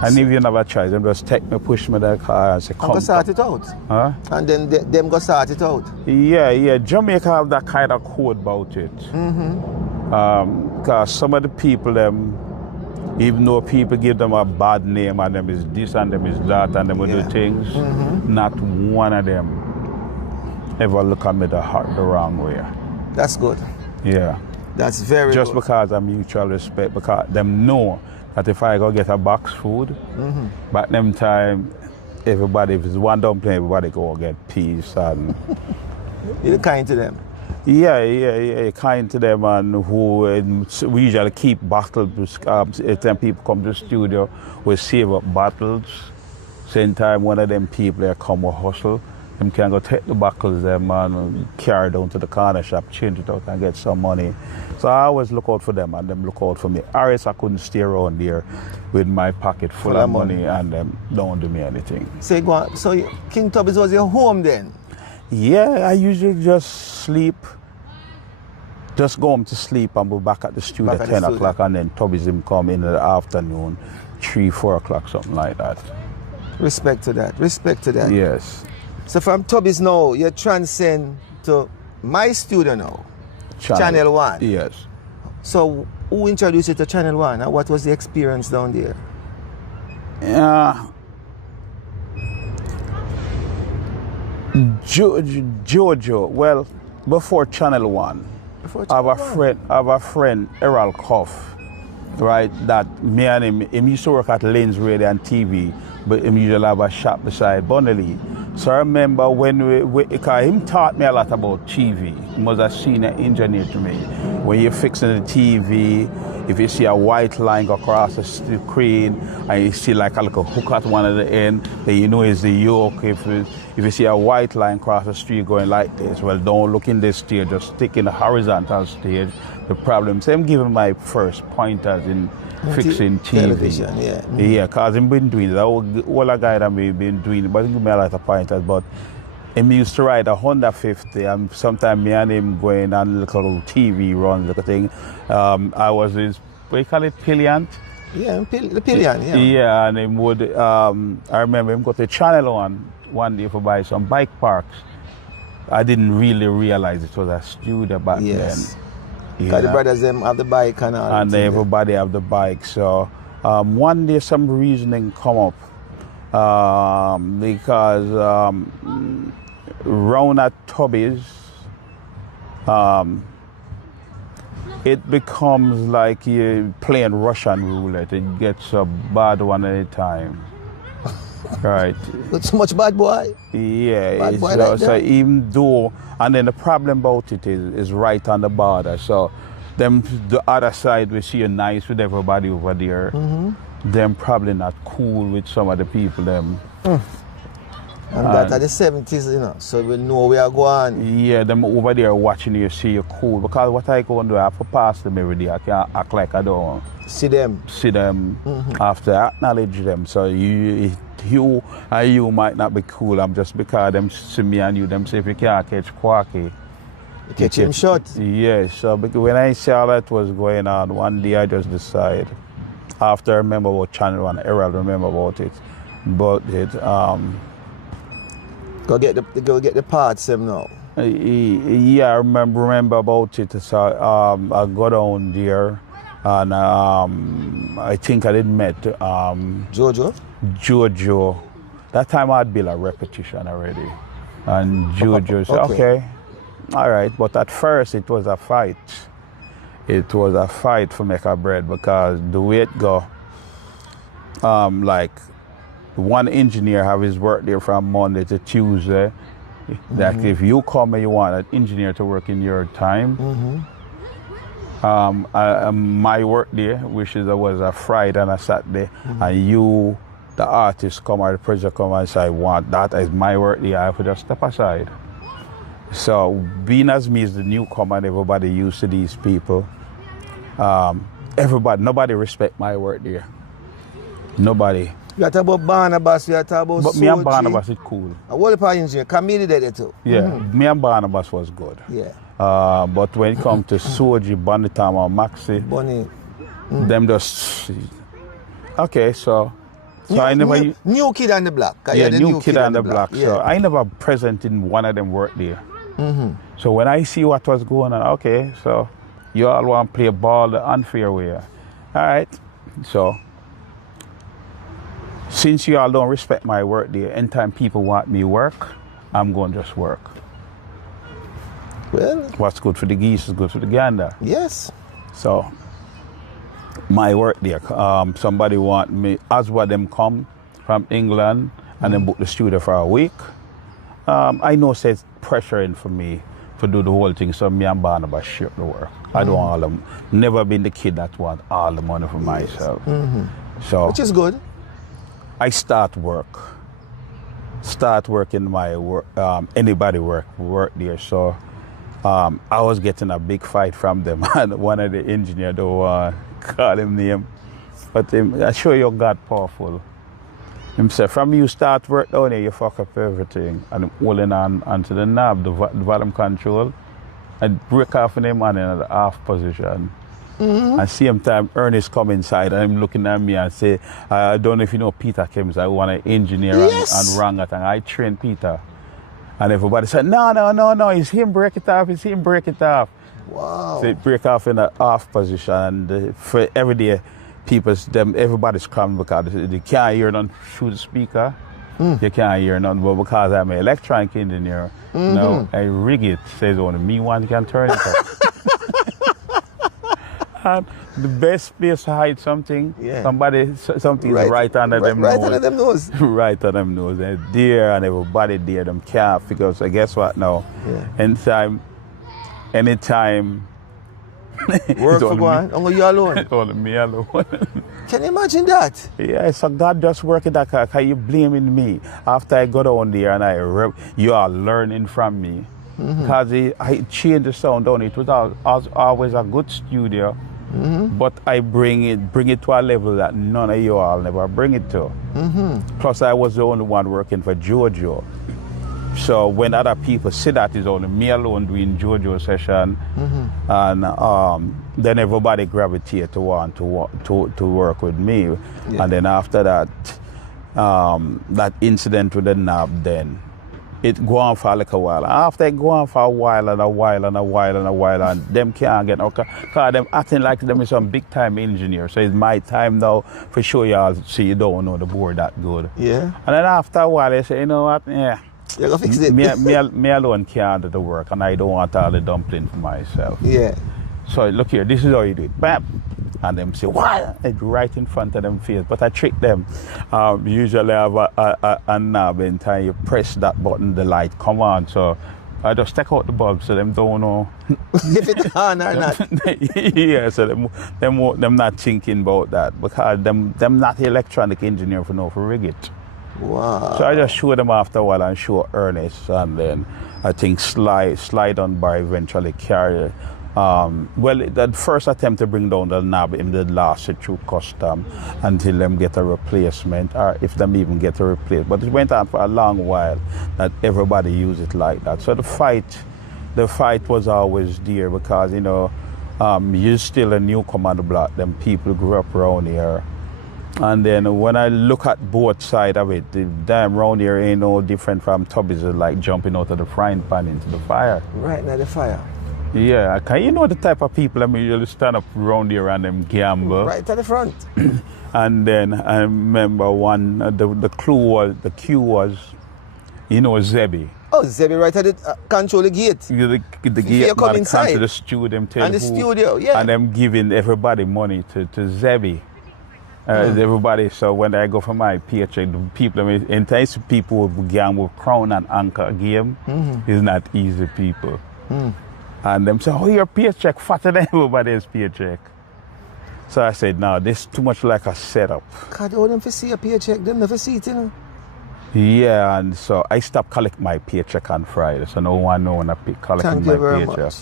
And if you never try, them just take me, push me to the car and say, come. And go sort it out. Huh? And then them go sort it out. Yeah. Jamaica have that kind of code about it. Because some of the people, even though people give them a bad name and them is this and them is that and them will do things, not one of them ever look at me the wrong way. That's good. Yeah. That's very Just good. because of mutual respect, because them know that if I go get a box food, but them time, everybody, if it's one dumpling, everybody go get peas and... You're kind to them. Yeah, kind to them, and who we usually keep bottles. When people come to the studio, we save up bottles. Same time, one of them people they come with hustle, them can go take the buckles them and carry down to the corner shop, change it out and get some money. So I always look out for them and them look out for me. Or else I couldn't stay around there with my pocket full of money and them don't do me anything. So, King Tubby's was your home then? Yeah, I usually just sleep. Just go home to sleep and be back at the studio at 10 o'clock and then Tubby's him come in the afternoon, 3, 4 o'clock, something like that. Respect to that. Respect to that. Yes. So from Tubby's now, you transcend to my studio now. Channel 1. Yes. So who introduced you to Channel 1 and what was the experience down there? Jojo, well, before Channel 1, I have a friend, Errol Cuff, right, that me and him used to work at Lens Radio and TV, but him usually have a shop beside Bunnelly. So I remember because him taught me a lot about TV. He was a senior engineer to me. When you're fixing the TV, if you see a white line go across the screen and you see like a little hook at one of the end, then you know it's the yoke. If you see a white line across the street going like this, well, don't look in this stage, just stick in the horizontal stage. The problem, so I'm giving my first pointers in fixing TV. Television, yeah. Yeah, because I've been doing it. All the guy that we've been doing it, but he give me a lot of pointers. But he used to ride a Honda 50, and sometimes me and him going on little TV runs, little thing. I was his, what do you call it, Pilliant? Yeah, the Pillion, yeah. Yeah, and him would, I remember him go to Channel 1 one day for buy some bike parks. I didn't really realize it was a studio back then. Because the brothers them have the bike and all. And everybody have the bike. So one day some reasoning come up because round at Tubby's, it becomes like you're playing Russian roulette. It gets a bad one at a time. Right. With so much bad boy? Yeah. Bad boy like so that? even though, and then the problem about it is right on the border. So them the other side we see you nice with everybody over there. Them probably not cool with some of the people them. And that are the 70s, you know, so we know we are going. Yeah, them over there watching you, see you cool. Because what I go and do, I have to pass them every day. I can't act like I don't see them. After I acknowledge them. So you might not be cool. I'm just because them see me and you, them say if you can't catch Quacky, catch him short. Yeah, so because when I saw that was going on, one day I just decided, after I remember about Channel 1, Errol remember about it, Go get the parts them now. Yeah, I remember about it. So I got down there, and I think I did met Jojo. That time I had built a repetition already, and Jojo said, "Okay, all right." But at first it was a fight. It was a fight for make a bread because the way it go, like. One engineer have his work there from Monday to Tuesday. That if you come and you want an engineer to work in your time, my work day, which was a Friday and a Saturday, and you, the artist, come or the project come and say, I want that as my work day, I have to just step aside. So being as me as the newcomer and everybody used to these people, nobody respect my work there. Nobody. You are talking about Barnabas, you are talking about But me and Barnabas is cool. And what about engineer? Camille did it too. Yeah, me and Barnabas was good. Yeah. But when it comes to Soji, Bonnetam or Maxi, Bonnie. them just... Okay, so I never... New kid on the block. Yeah, new kid on the block. Yeah. So I never present in one of them work there. So when I see what was going on, okay, so you all want to play ball the unfair way. All right, so... Since you all don't respect my work there, anytime people want me work, I'm going to just work. Well, what's good for the geese is good for the gander. Yes. So, my work there, somebody want me, as what them come from England and then book the studio for a week. I know it's pressuring for me to do the whole thing, so me and Barnabas share the work. I don't want all them, never been the kid that want all the money for myself. So, which is good. I start work. start working my work, anybody work there. So I was getting a big fight from them, and one of the engineers don't want to call him name, but I show you God powerful. Him say, from you start work down here, you fuck up everything. And holding on onto the knob, the volume control, I break off in him and in the half position. And same time, Ernest come inside and him looking at me and say, I don't know if you know Peter Kims, I want to engineer and rang it. And I train Peter. And everybody said, no, it's him break it off. Wow. So it break off in the half position. And for every day, everybody's crying because they can't hear none through the speaker. You can't hear none, but because I'm an electronic engineer, now I rig it, says only me one can turn it up. And the best place to hide something, something is right under them nose. Right under them nose. Right under them nose. They're there and everybody there, them can't figure out. So guess what now? Anytime work for one, only you alone. It's only me alone. Can you imagine that? Yeah, so God just working that because you blaming me. After I go down there and you are learning from me. Because I changed the sound down. It was always a good studio, but I bring it to a level that none of you all never bring it to. Plus I was the only one working for JoJo. So when other people see that it's only me alone doing JoJo session, and then everybody gravitate to want to work with me. And then after that, that incident with the knob, then it go on for like a while. After it go on for a while and them can't get okay, because them acting like them is some big time engineer. So it's my time now for sure y'all see you don't know the board that good. Yeah. And then after a while they say, you know what, you gotta fix it. me alone can't do the work and I don't want all the dumpling for myself. Yeah. So look here, this is how you do it. Bam! And them say, what? It's right in front of them face. But I trick them. Usually I have a knob and time you press that button, the light come on. So I just take out the bulb so them don't know. If it's on or not. Yeah, so them not thinking about that. Because them not electronic engineer for rig it. Wow. So I just show them after a while and show Ernest, and then I think slide on by eventually carry. The first attempt to bring down the knob in the last it through custom until them get a replacement, or if them even get a replacement. But it went on for a long while that everybody used it like that. So the fight was always there because you're still a newcomer on the block. Them people grew up around here. And then when I look at both sides of it, the damn round here ain't no different from Tubby's. It's like jumping out of the frying pan into the fire. Right now the fire. Yeah, you know the type of people that usually stand up around here and them gamble. Right at the front. And then I remember the cue was, Zebby. Oh, Zebby right at the control the gate. The gate man come to the studio, them tell and the studio, yeah. And them giving everybody money to Zebby. Everybody, so when I go for my paycheck, the people, entice people with gang with crown and anchor game is not easy people. And them say, oh, your paycheck fatter than everybody's paycheck. So I said, no, this is too much like a setup. God, all them for see a paycheck, them never see it, Yeah, and so I stopped collecting my paycheck on Friday, so no one know when I collect my paycheck. Much.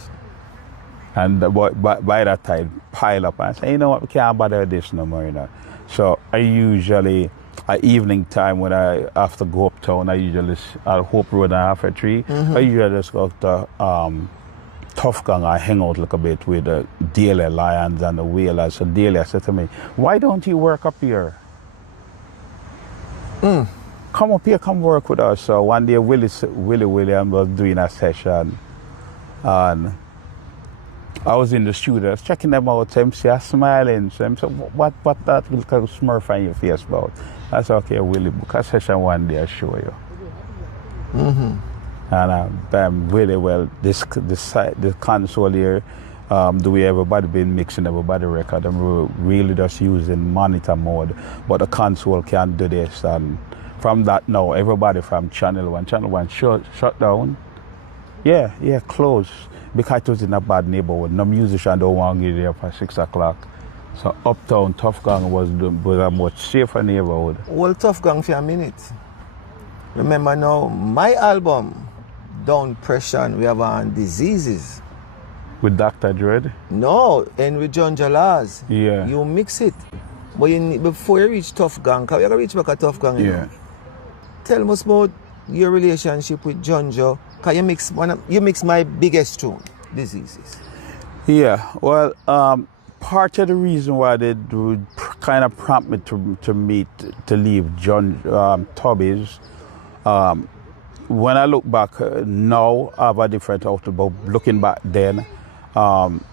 And by that time, pile up and say, you know what, we can't bother this no more, So I usually, at evening time when I have to go uptown, I'll Hope Road and Half 3, I usually just go to Tough Gang. I hang out a little bit with the Daily Lions and the Whalers. So Daily said to me, why don't you work up here? Come up here, come work with us. So one day Willie Williams was doing a session and I was in the studio, checking them out, so I smiling. So I said, what that little smurf on your face about? I said, okay, Willie, book a session one day, I'll show you. And really well, the console here, the way everybody been mixing everybody record, I'm really just using monitor mode, but the console can't do this. And from that now, everybody from Channel 1 shut down. Yeah, closed. Because it was in a bad neighborhood. No musician don't want to get there for 6 o'clock. So Uptown Tough Gang was a much safer neighborhood. Well, Tough Gang for a minute. Remember now, my album, Down Pressure, we have on Diseases. With Dr. Dread? No, and with John Jalaz. Yeah. You mix it. But before you reach Tough Gang, because you got to reach back at Tough Gang. Yeah. Tell us about your relationship with John Joe, because you mix my biggest tune, Diseases. Yeah, well, part of the reason why they would kind of prompt me to leave John Tubby's, when I look back now, I have a different outlook, but looking back then,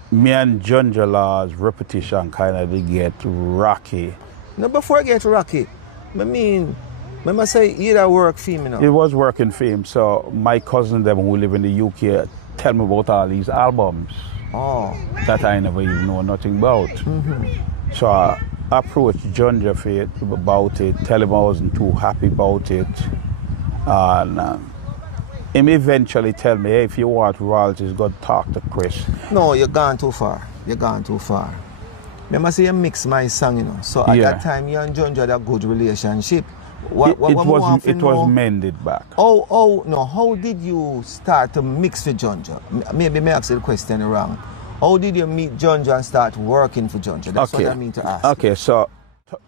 me and John Jalaz's repetition kind of did get rocky. No, before I get rocky, I must say, either work for me now. It was working for him, so my cousin them who live in the UK tell me about all these albums. That I never even know nothing about. So I approached John Jaffe about it, tell him I wasn't too happy about it. And him eventually tell me, hey, if you want royalties, go talk to Chris. No, you're gone too far. Remember, say you mix my song, you know. So at that time, you and John had a good relationship. It was mended back. How did you start to mix with John Joe? Maybe I asked the question wrong. How did you meet John Joe and start working for John Joe? That's what I mean to ask. Okay, so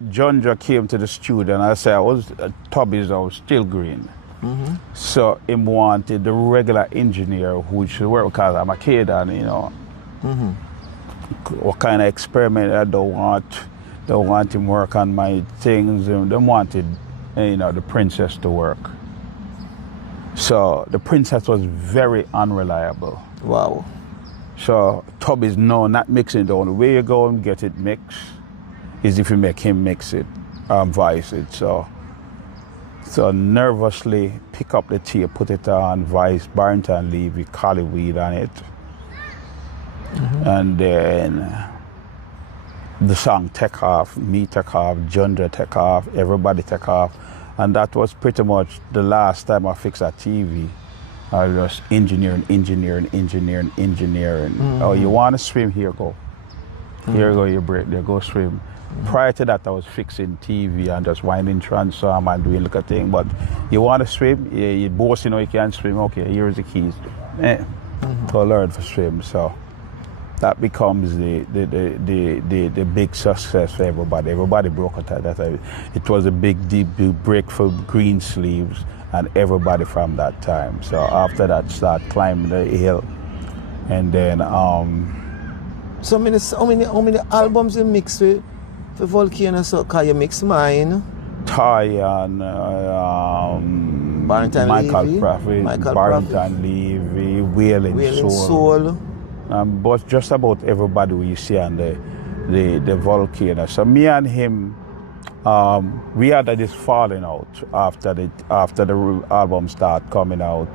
John Joe came to the studio and I said I was Tubby's, I was still green. So he wanted the regular engineer who should work because I'm a kid and you know what kind of experiment I don't want him work on my things. They wanted the princess to work. So the princess was very unreliable. Wow. So Tubby's not mixing it. The only way you go and get it mixed is if you make him mix it, vice it. So nervously pick up the tape, put it on vice, Barrington Levy, Collyweed on it. And then the song take off, me take off, Jundra take off, everybody take off. And that was pretty much the last time I fixed a TV. I was just engineering. Oh, you want to swim? Here go. Here go your break, there go swim. Prior to that, I was fixing TV and just winding transform and doing little thing. But you want to swim? Yeah, you both you can't swim. Okay, here's the keys. Go learn to swim. So that becomes the big success for everybody. Everybody broke it at that time. It was a big, deep break for Green Sleeves and everybody from that time. So after that, start climbing the hill, and then So how many albums you mix with for Volcano? So can you mix mine? Ty and Michael Prophet, Barrington Levy, Wailing Soul. But just about everybody we see on the Volcano. So me and him, we had this falling out after the album started coming out,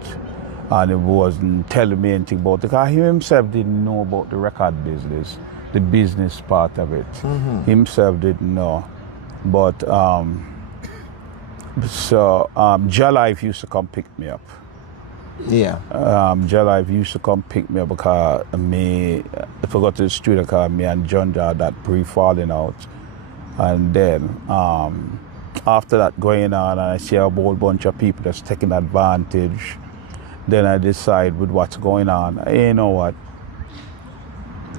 and he wasn't telling me anything about it because he himself didn't know about the record business, the business part of it. Himself didn't know. But Jalive used to come pick me up. Yeah. Jalive used to come pick me up because I forgot to the studio because me and John had that brief falling out. And then after that going on, and I see a whole bunch of people that's taking advantage, then I decide with what's going on, hey, you know what,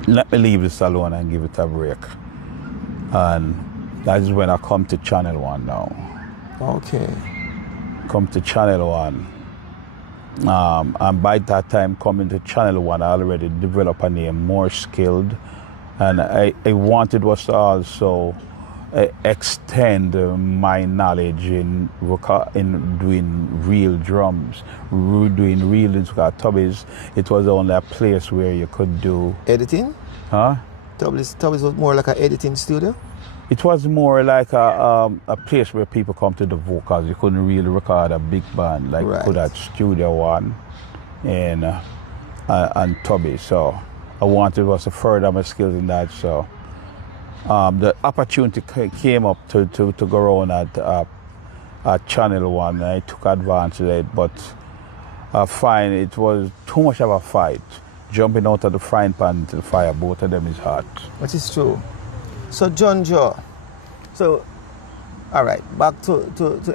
let me leave this alone and give it a break. And that is when I come to Channel One now. Okay. Come to Channel One. And by that time coming to Channel One, I already developed a name, More Skilled. And I wanted was to also extend my knowledge in doing real drums, doing real Tubby's. It was only a place where you could do editing. Huh? Tubby's was more like an editing studio. It was more like a place where people come to the vocals. You couldn't really record a big band like you could at Studio One and Tubby. So I wanted was to further my skills in that. So the opportunity came up to go on at Channel One, and I took advantage of it. But I find it was too much of a fight. Jumping out of the frying pan into the fire, both of them is hard. That is true. So John Joe, so All right, back to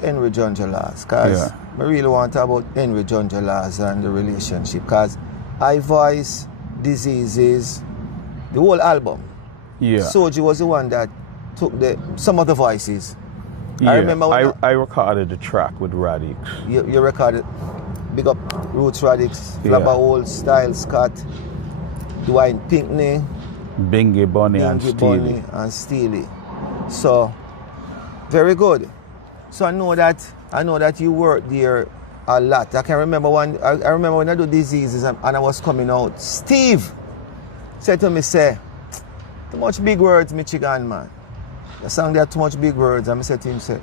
Henry Junjo Laws, because Yeah. I really want to talk about Henry Junjo Laws and the relationship, because I Voice, Diseases, the whole album. Yeah. Soji was the one that took some of the voices. Yeah. I remember when I recorded the track with Radix. you recorded Big Up Roots Radix, Yeah. Flabba Old, Style Scott, Dwayne Pinkney, Bingy Bunny and Bingy Steely. Bunny and Steely. So very good. So I know that you worked there a lot. I can remember I remember when I do Diseases and I was coming out. Steve said to me, say, too much big words, Michigan man. The song there too much big words. And I said to him, say,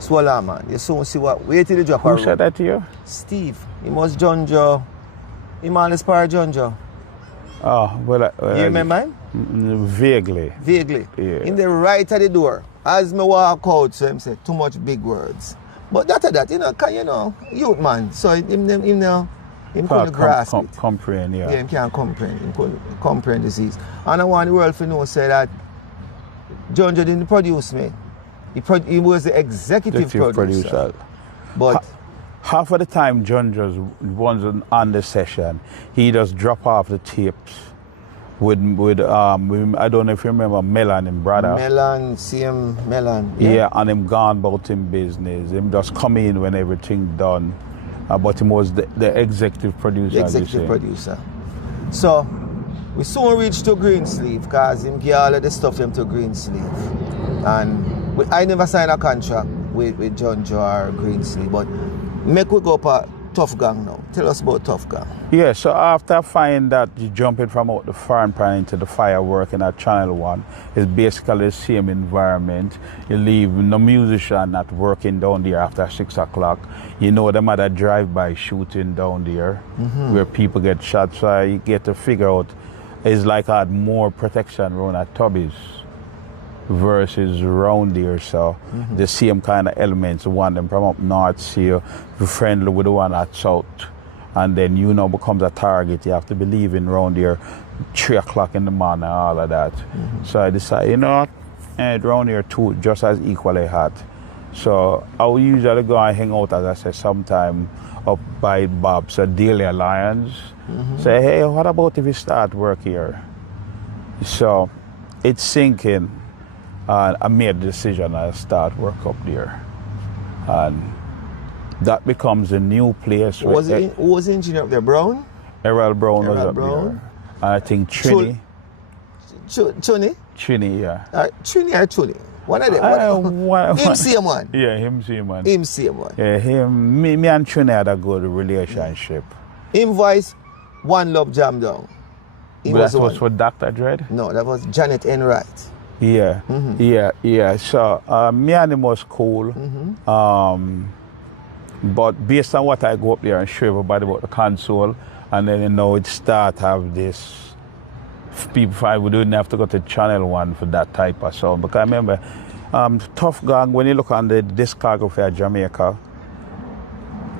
swallow man. You soon see what wait till the drop. Who said that to you? Steve. He was Junjo. He man inspired Junjo. Oh, well, You remember him? Vaguely. Vaguely. Yeah. In the right at the door. As me walk out, so him say, too much big words. But after that, youth man. So him couldn't grasp it. Comprehend, yeah. Yeah, him can't comprehend. Him couldn't comprehend disease. And I want the world to know, say that Junjo didn't produce me. He was the executive producer. But Half of the time, John just wasn't on the session. He just drop off the tapes with I don't know if you remember Melon, him brother. Melon, CM Melon. Yeah, and him gone about him business. Him just come in when everything done. But he was the executive producer. The as you executive say. producer. So we soon reached to Greensleeve because him give all of the stuff him to Greensleeve. And I never signed a contract with Junjo or Greensleeve, but make we go up a Tough Gang now. Tell us about Tough Gang. Yeah, so after I find that you jumping from out the farm plan into the fire working at Channel 1, it's basically the same environment. You leave no musician not working down there after 6 o'clock. You know them other drive-by shooting down there where people get shot. So you get to figure out it's like I had more protection around at Tubby's versus around there. So the same kind of elements. One them from up north, see you friendly with the one at south. And then becomes a target. You have to be leaving around there 3 o'clock in the morning, all of that. So I decided, what? And around here too, just as equally hot. So I will usually go and hang out, as I said, sometime up by Bob's Daily Alliance. Say, hey, what about if we start work here? So it's sinking. And I made the decision I start work up there. And that becomes a new place. Who was the engineer up there? Brown? Errol Brown was Errol up Brown. there. And I think Trini. Chuni? Trini, yeah. Trini or Chuni? One of them. Him same one. Yeah, him same one. Him same one. Yeah, me and Trini had a good relationship. Him voice, One Love Jam Down. He But was that the was one. for Dr. Dread? No, that was Janet Enright. Yeah, yeah. So me and him was cool. But based on what I go up there and show everybody about the console, and then it start have this people. We didn't have to go to Channel 1 for that type of sound. Because I remember Tough Gang, when you look on the discography of Jamaica,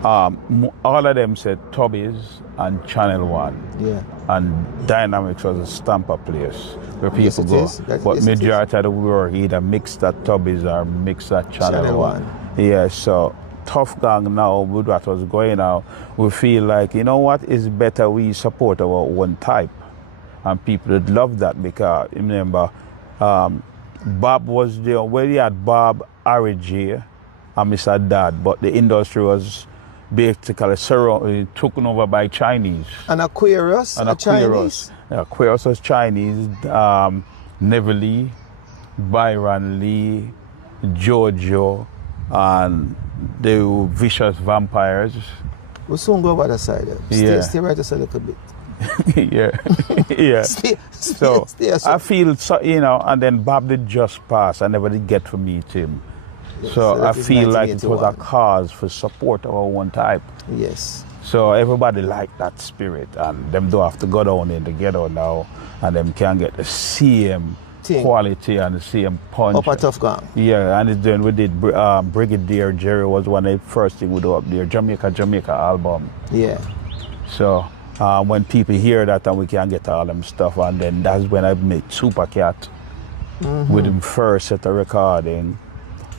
all of them said Tubby's and Channel 1. Yeah. And Dynamics was a stamper place where people Yes, it go. is. But Yes, it majority of the work either mixed at Tubby's or mixed at Channel Channel 1. Yeah, so Tough Gang now, with what was going on, we feel like, you know what, it's better we support our own type. And people would love that because, remember, Bob was there. Well, he had Bob, Harry J, and Mr. Dad, but the industry was basically taken over by Chinese. And Aquarius, And a Aquarius. Chinese. Yeah, Aquarius was Chinese. Never Lee, Byron Lee, Jojo, and the Vicious Vampires. We'll soon go over the side. Stay right just a little bit. yeah. Stay. So I feel, and then Bob did just pass. I never did get to meet him. So that I is feel like it was a 1981. cause for support of our one type. Yes. So everybody liked that spirit, and them don't have to go down in the ghetto now, and them can get the same Thing. quality and the same punch. Up a Tough Gang. Yeah, and then we did Brigadier Jerry was one of the first thing we do up there, Jamaica album. Yeah. So when people hear that, and we can get all them stuff, and then that's when I made Super Cat with him first set of recording.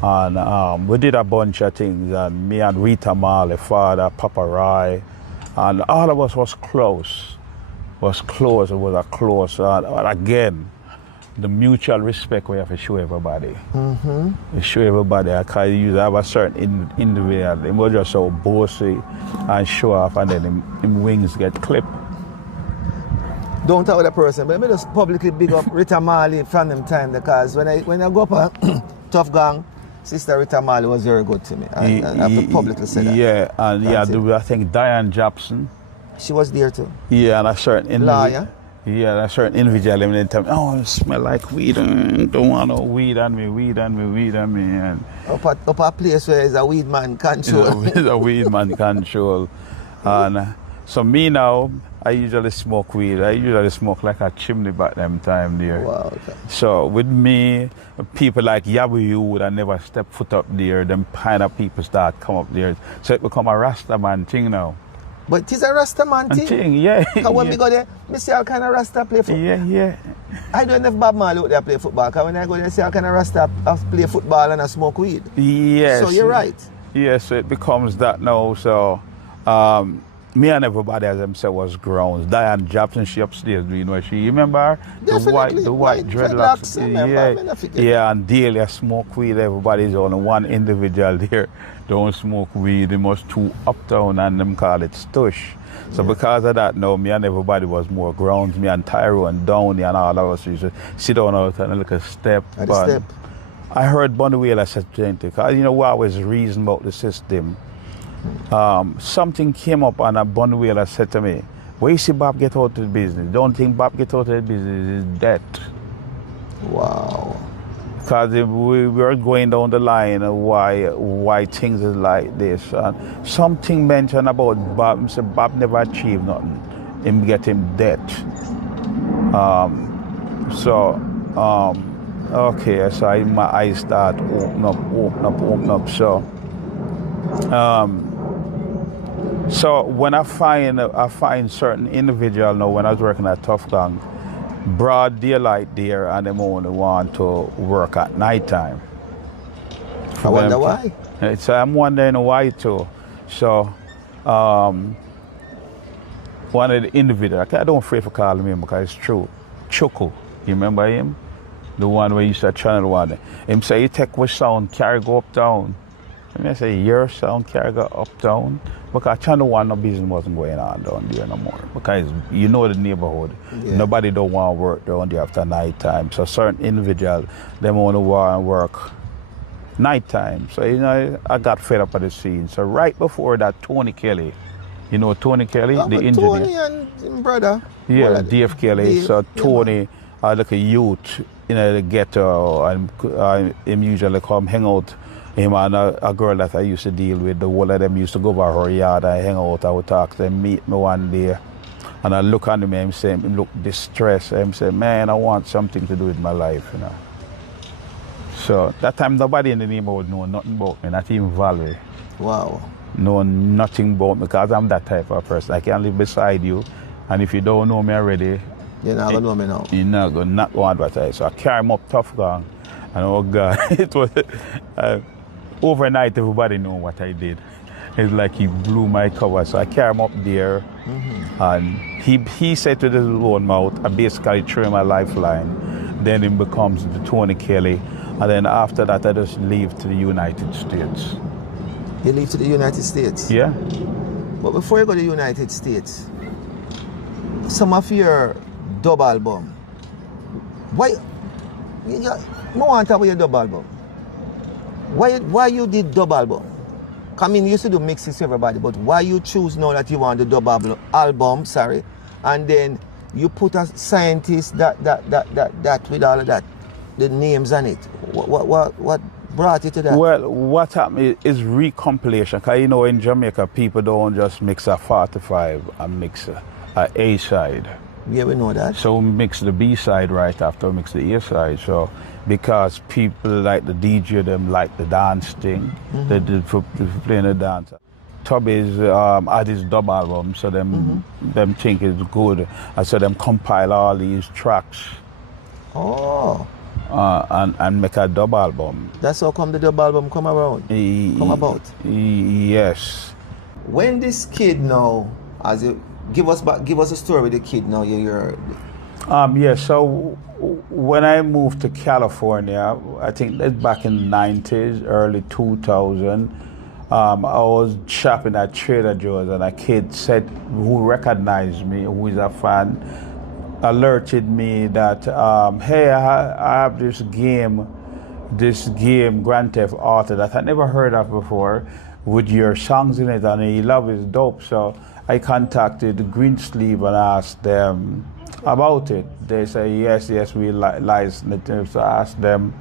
And we did a bunch of things, and me and Rita Marley, father, Papa Rai, and all of us was close. It was a close. And again, the mutual respect we have to show everybody. We show everybody. I can use have a certain individual. He was just so bossy and show off, and then him wings get clipped. Don't talk with a person, but let me just publicly big up Rita Marley from them time, because when I go up a Tough Gang, Sister Rita Marley was very good to me. I have to publicly say that. Yeah, and I think Diane Jobson. She was there too. Yeah, and a certain Lawyer. Yeah, a certain individual them tell me, oh, it smell like weed. Don't want no weed on me. And Up a place where there's a weed man control. it's a weed man control. And so me now, I usually smoke weed. I usually smoke like a chimney back them time there. Wow. Okay. So with me, people like Yabu would have never step foot up there. Them kind of people start come up there. So it become a Rasta man thing now. But it is a Rasta man thing. Yeah. Because when we go there, I see all kind of Rasta play football. Yeah. I don't know if Bob Marley out there play football. Because when I go there, I see all kind of Rasta play football and I smoke weed. Yes. So you're right. Yes, so it becomes that now. So me and everybody, as them said, was grown. Diane Jobson, she upstairs doing what she remember her? Definitely. The white dreadlocks. Yeah. And daily I smoke weed. Everybody's only one individual there don't smoke weed. They must two uptown and them call it stush. So because of that now, me and everybody was more grounds. Me and Tyro and Downey and all of us used to sit down out and look a step. At the step. I heard Bunny Wheeler said something. Because we always reason about the system. Something came up and Bunny Wheeler said to me, where you see Bob get out of the business? Don't think Bob get out of the business is dead. Wow. Because we were going down the line why things is like this. And something mentioned about Bob, said Bob never achieved nothing. Him get him dead. Okay, so my eyes start open up. So when I find certain individual now, when I was working at Tough Gang, broad daylight there, and them only want to work at night time. I wonder why. So I'm wondering why too. So one of the individuals, I don't afraid for calling him because it's true. Choco, you remember him? The one where you said Channel 1. Him say, you take which sound carry go uptown. And I say, your sound carry go uptown. Because Channel 1 no business wasn't going on down there no more. Because you know the neighborhood. Yeah. Nobody don't want to work down there after night time. So certain individuals, them want to work night time. So I got fed up at the scene. So right before that, Tony Kelly, you know Tony Kelly, the engineer. Tony and brother. Yeah, well, Dave Kelly. So Tony, like a youth in the ghetto, and him usually come hang out. Him and a girl that I used to deal with, the whole of them used to go over her yard and hang out. I would talk to them, meet me one day. And I look at him and say, him look distressed. And say, man, I want something to do with my life, So that time nobody in the neighborhood know nothing about me, not even Valerie. Wow. Know nothing about me because I'm that type of person. I can live beside you, and if you don't know me already, you're not going to know me now. You're not going to advertise. So I carry him up Tough Gang, and oh God, it was... overnight, everybody knew what I did. It's like he blew my cover. So I carry him up there, and he said to his own mouth, I basically threw him a lifeline. Then it becomes the Tony Kelly, and then after that, I just leave to the United States. You leave to the United States? Yeah. But before you go to the United States, some of your dub album, why? I want to talk about your dub album. Why you did dub album? I mean, you used to do mixes to everybody, but why you choose now that you want the dub album, and then you put a scientist that with all of that, the names on it. What brought you to that? Well, what happened is recompilation. Because in Jamaica, people don't just mix a 45 and mix a A side. Yeah, we know that. So we mix the B side right after we mix the A side. So because people like the DJ, them like the dance thing, they playing the dance. Tubby's had his dub album, so them think it's good. And so them compile all these tracks. Oh. and make a dub album. That's how come the dub album come about. Yes. When this kid now, give us a story with the kid now. So when I moved to California, I think that's back in the 90s, early 2000, I was shopping at Trader Joe's and a kid said, who recognized me, who is a fan, alerted me that, hey, I have this game, Grand Theft Auto, that I never heard of before, with your songs in it, and he loved it, dope. So I contacted Greensleeve and asked them about it. They say, yes, we license it. So I asked them,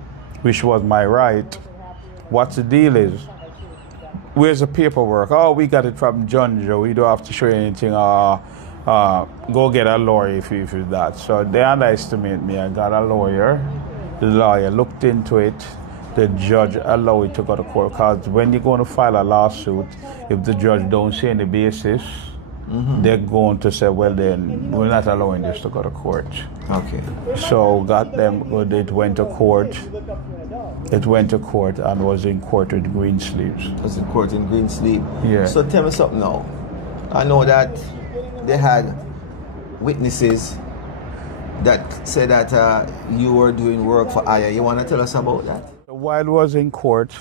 which was my right, what the deal is. Where's the paperwork? Oh, we got it from John Joe. We don't have to show you anything. Go get a lawyer if it's that. So they underestimate me. I got a lawyer. The lawyer looked into it. The judge allowed it to go to court. Because when you're going to file a lawsuit, if the judge don't see any basis, they're going to say, well, then we're not allowing this to go to court. Okay. So got them. It went to court. It went to court and was in court with Greensleeves. It was in court in Greensleeve. Yeah. So tell me something now. I know that they had witnesses that said that you were doing work for Aya. You want to tell us about that? While I was in court,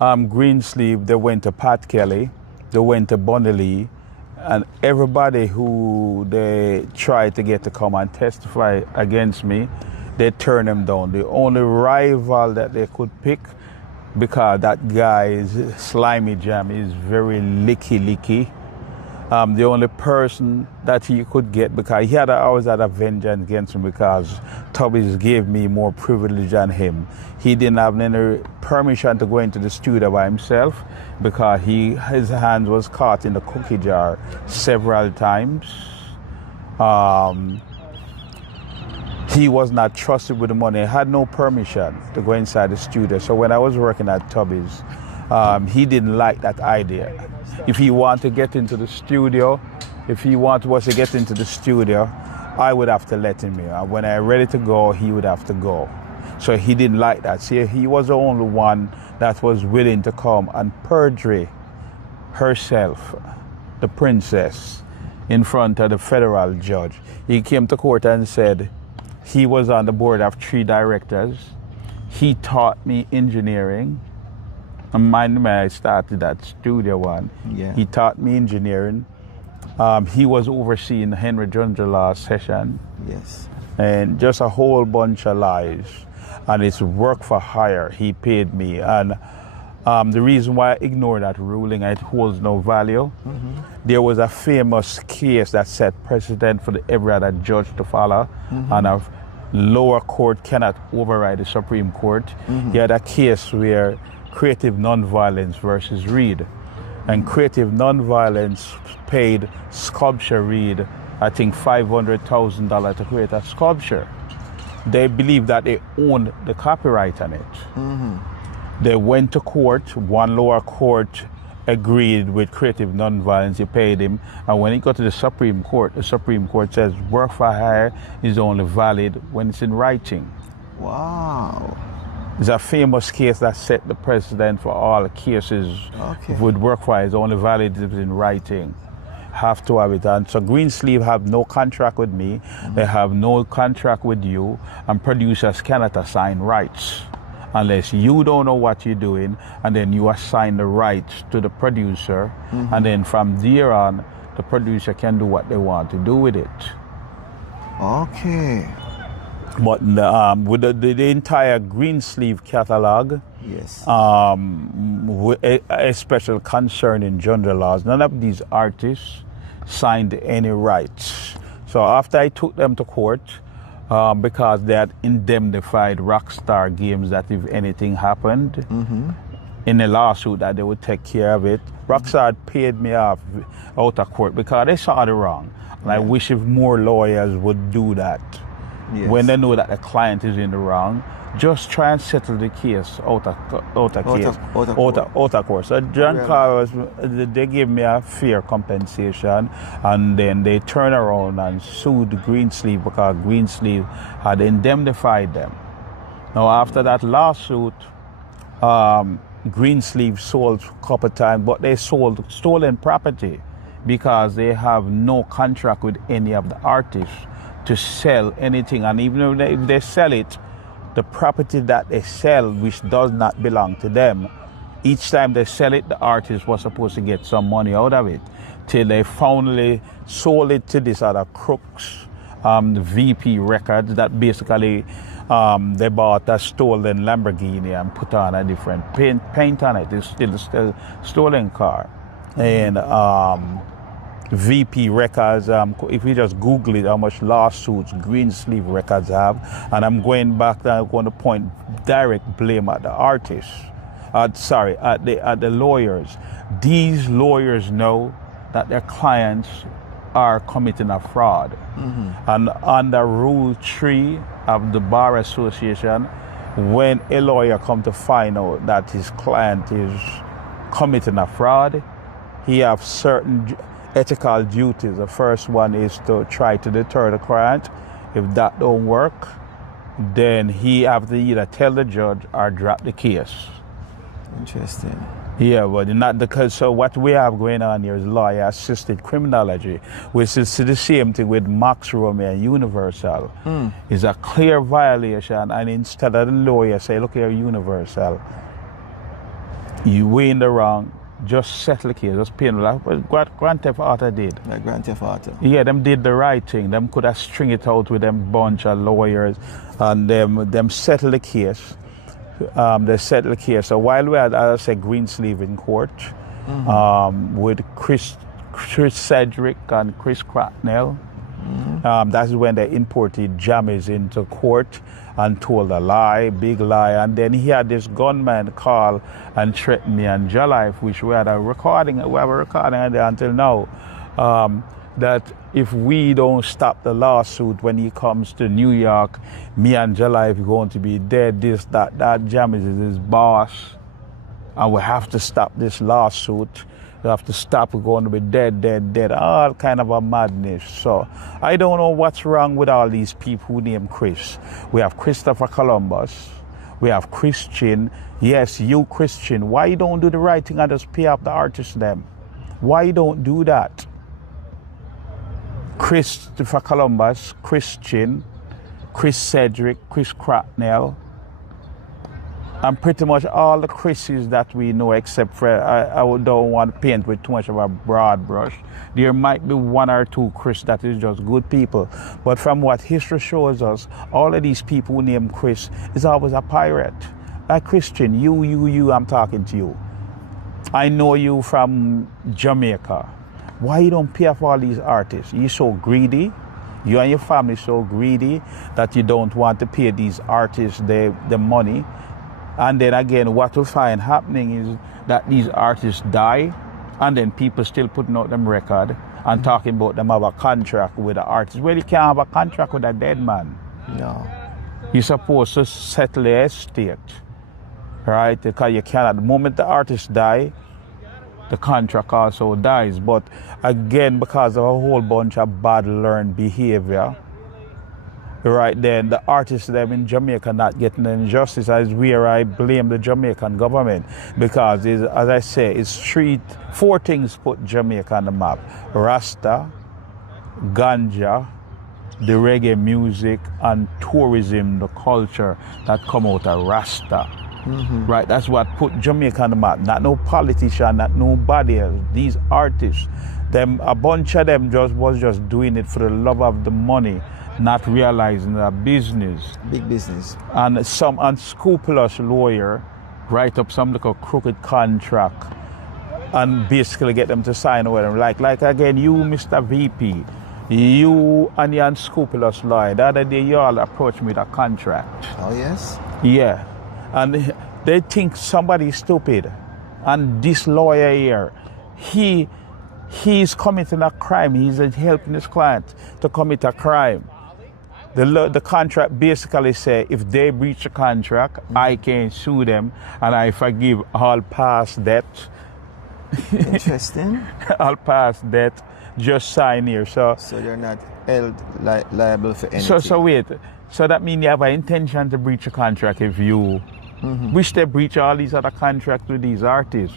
Greensleeve, they went to Pat Kelly, they went to Bunny Lee, and everybody who they tried to get to come and testify against me, they turned them down. The only rival that they could pick, because that guy's Slimy Jam is very licky. The only person that he could get, because he always had a vengeance against me because Tubbies gave me more privilege than him. He didn't have any permission to go into the studio by himself because his hand was caught in the cookie jar several times. He was not trusted with the money. He had no permission to go inside the studio. So when I was working at Tubbies, he didn't like that idea. If he wanted to get into the studio, I would have to let him in. When I'm ready to go, he would have to go. So he didn't like that. See, he was the only one that was willing to come and perjure herself, the princess, in front of the federal judge. He came to court and said he was on the board of 3 directors. He taught me engineering. And mind me, I started that Studio One. Yeah. He taught me engineering. He was overseeing the Henry Junja Law session. Yes. And just a whole bunch of lies. And it's work for hire. He paid me. And the reason why I ignored that ruling, it holds no value. There was a famous case that set precedent for every other judge to follow. And a lower court cannot override the Supreme Court. He had a case where Creative Nonviolence versus Reed. And Creative Nonviolence paid Sculpture Reed, I think $500,000 to create a sculpture. They believed that they owned the copyright on it. They went to court, one lower court agreed with Creative Nonviolence, he paid him, and when he got to the Supreme Court says work for hire is only valid when it's in writing. Wow. It's a famous case that set the precedent for all cases with work for hire is only valid if it's in writing. Have to have it. And so Greensleeve have no contract with me, they have no contract with you, and producers cannot assign rights unless you don't know what you're doing, and then you assign the rights to the producer, and then from there on, the producer can do what they want to do with it. Okay. But with the entire Greensleeve catalog, yes, with a special concern in Junja Laws, none of these artists signed any rights. So after I took them to court, because they had indemnified Rockstar Games that if anything happened in a lawsuit that they would take care of it, Rockstar paid me off out of court because they saw the wrong. And I wish if more lawyers would do that. Yes. When they know that the client is in the wrong, just try and settle the case out of court. So John Carlos, they gave me a fair compensation, and then they turned around and sued Greensleeve because Greensleeve had indemnified them. Now, after that lawsuit, Greensleeve sold a couple times, but they sold stolen property because they have no contract with any of the artists to sell anything. And even if they sell it, the property that they sell, which does not belong to them, each time they sell it, the artist was supposed to get some money out of it, till they finally sold it to this other crooks, the VP Records, that basically they bought a stolen Lamborghini and put on a different paint on it. It's still a stolen car. And VP Records, if you just Google it, how much lawsuits Greensleeve Records have, and I'm going back, I'm going to point direct blame at the artists. At the lawyers. These lawyers know that their clients are committing a fraud. And under Rule 3 of the Bar Association, when a lawyer comes to find out that his client is committing a fraud, he has certain ethical duties. The first one is to try to deter the client. If that don't work, then he have to either tell the judge or drop the case. Interesting. Yeah, but not because, so what we have going on here is lawyer-assisted criminology, which is the same thing with Max Romeo and Universal. It's a clear violation, and instead of the lawyer say, look here, Universal, you in the wrong, just settle the case, just pay them. Like what Grand Theft Auto did. Like Grand Theft Auto. Yeah, them did the right thing. Them could have string it out with them bunch of lawyers, and them settle the case. They settled the case. So while we had, as I said, Greensleeve in court with Chris Cedric and Chris Cracknell, that's when they imported Jammys into court and told a lie, big lie. And then he had this gunman call and threaten me and Jalife, which we had a recording. We have a recording of that until now. That if we don't stop the lawsuit when he comes to New York, me and Jalife are going to be dead, this, that Jammys is his boss. And we have to stop this lawsuit. We have to stop, we're going to be dead, all kind of a madness. So I don't know what's wrong with all these people who name Chris. We have Christopher Columbus, we have Christian. Yes, you Christian, why you don't do the right thing and just pay up the artists them? Why you don't do that? Christopher Columbus, Christian, Chris Cedric, Chris Cracknell, and pretty much all the Chris's that we know, except for, I don't want to paint with too much of a broad brush. There might be one or two Chris that is just good people. But from what history shows us, all of these people who name Chris is always a pirate. Like Christian, you, I'm talking to you. I know you from Jamaica. Why you don't pay for all these artists? You're so greedy. You and your family so greedy that you don't want to pay these artists the money. And then again, what we find happening is that these artists die, and then people still putting out them record and talking about them have a contract with the artist. Well, you can't have a contract with a dead man. No. You're supposed to settle the estate, right? Because you cannot. The moment the artist die, the contract also dies. But again, because of a whole bunch of bad learned behavior, right then, the artists them in Jamaica not getting any justice, is where I blame the Jamaican government. Because, as I say, it's four things put Jamaica on the map. Rasta, ganja, the reggae music, and tourism, the culture that come out of Rasta. Right, that's what put Jamaica on the map. Not no politician, not nobody else. These artists, a bunch of them was just doing it for the love of the money, not realizing the business. Big business. And some unscrupulous lawyer write up some little crooked contract and basically get them to sign with them. Like again, you, Mr. VP, you and the unscrupulous lawyer, the other day you all approached me with a contract. Oh, yes? Yeah. And they think somebody is stupid. And this lawyer here, he's committing a crime. He's helping his client to commit a crime. The contract basically says if they breach the contract, I can sue them and I forgive all past debt. Interesting. All past debt, just sign here. So they're not held liable for anything. So wait. So that means you have an intention to breach a contract if you wish they breach all these other contracts with these artists.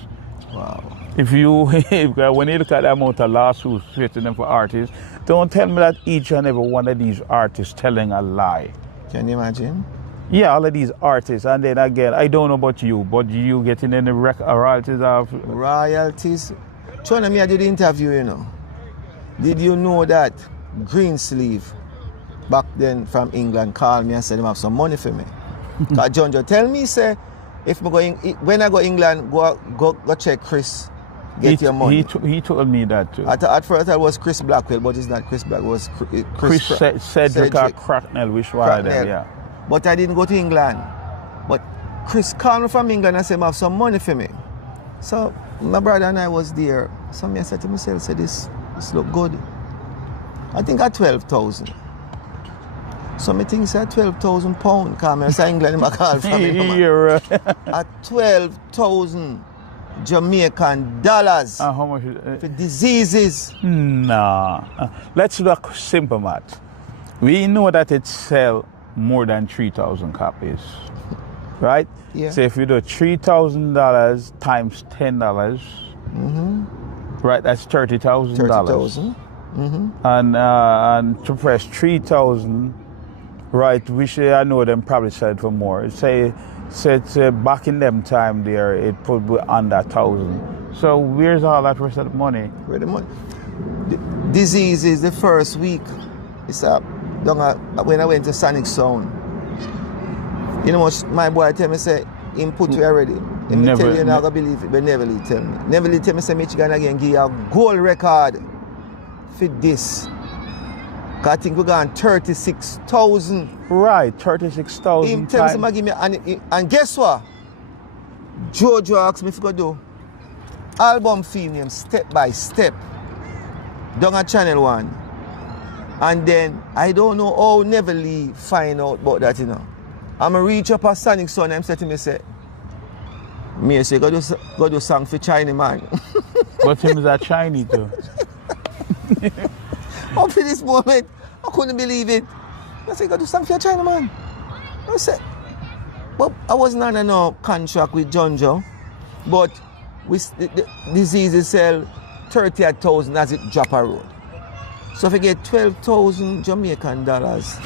Wow. If you, when you look at the amount of lawsuits facing them for artists, don't tell me that each and every one of these artists telling a lie. Can you imagine? Yeah, all of these artists, and then again, I don't know about you, but you getting any royalties of... Royalties? Chona, me I did the interview, you know. Did you know that Greensleeve, back then from England, called me and said he have some money for me? Because Jonjo tell me, say, if when I go England, go check Chris, get your money. He told me that too. At first I was Chris Blackwell, but it's not Chris Blackwell, it was Chris Cedric or Cracknell, which one of them, yeah. But I didn't go to England. But Chris called me from England and said he have some money for me. So my brother and I was there. So I said to myself, this look good. I think at 12,000. So I think at 12,000 pounds. Because I England, I call from him. At 12,000 Jamaican dollars. How much is it? For diseases. Nah. Let's look simple math. We know that it sells more than 3,000 copies. Right? Yeah. So if you do $3,000 times $10, right, that's $30,000. 30,000. And to press 3,000, right, which I know them probably said for more. Say back in them time there, it put under 1,000. So where's all that rest of the money? Where the money? Disease is the first week. It's up. When I went to Sonic Sound, you know what my boy tell me, say, him put you already. Him tell you, you're not going to believe it, but Neverly tell me. Neverly tell me, say, Michigan again give you a gold record for this. Because I think we're going 36,000. Right, 36,000. Him tell me, give me, and guess what? Jojo asked me if I do album film step by step down at Channel 1. And then I don't know how Neverly find out about that, you know. I'm going to reach up a Sonic Sound and I'm saying to me, say, me say, go do song for China man. But him is a Chinese too. Up to this moment, I couldn't believe it. I said, go do song for China man. I said, but I wasn't on no contract with Jonjo, but the diseases sell 38,000 as it drop a road. So if you get 12,000 Jamaican dollars,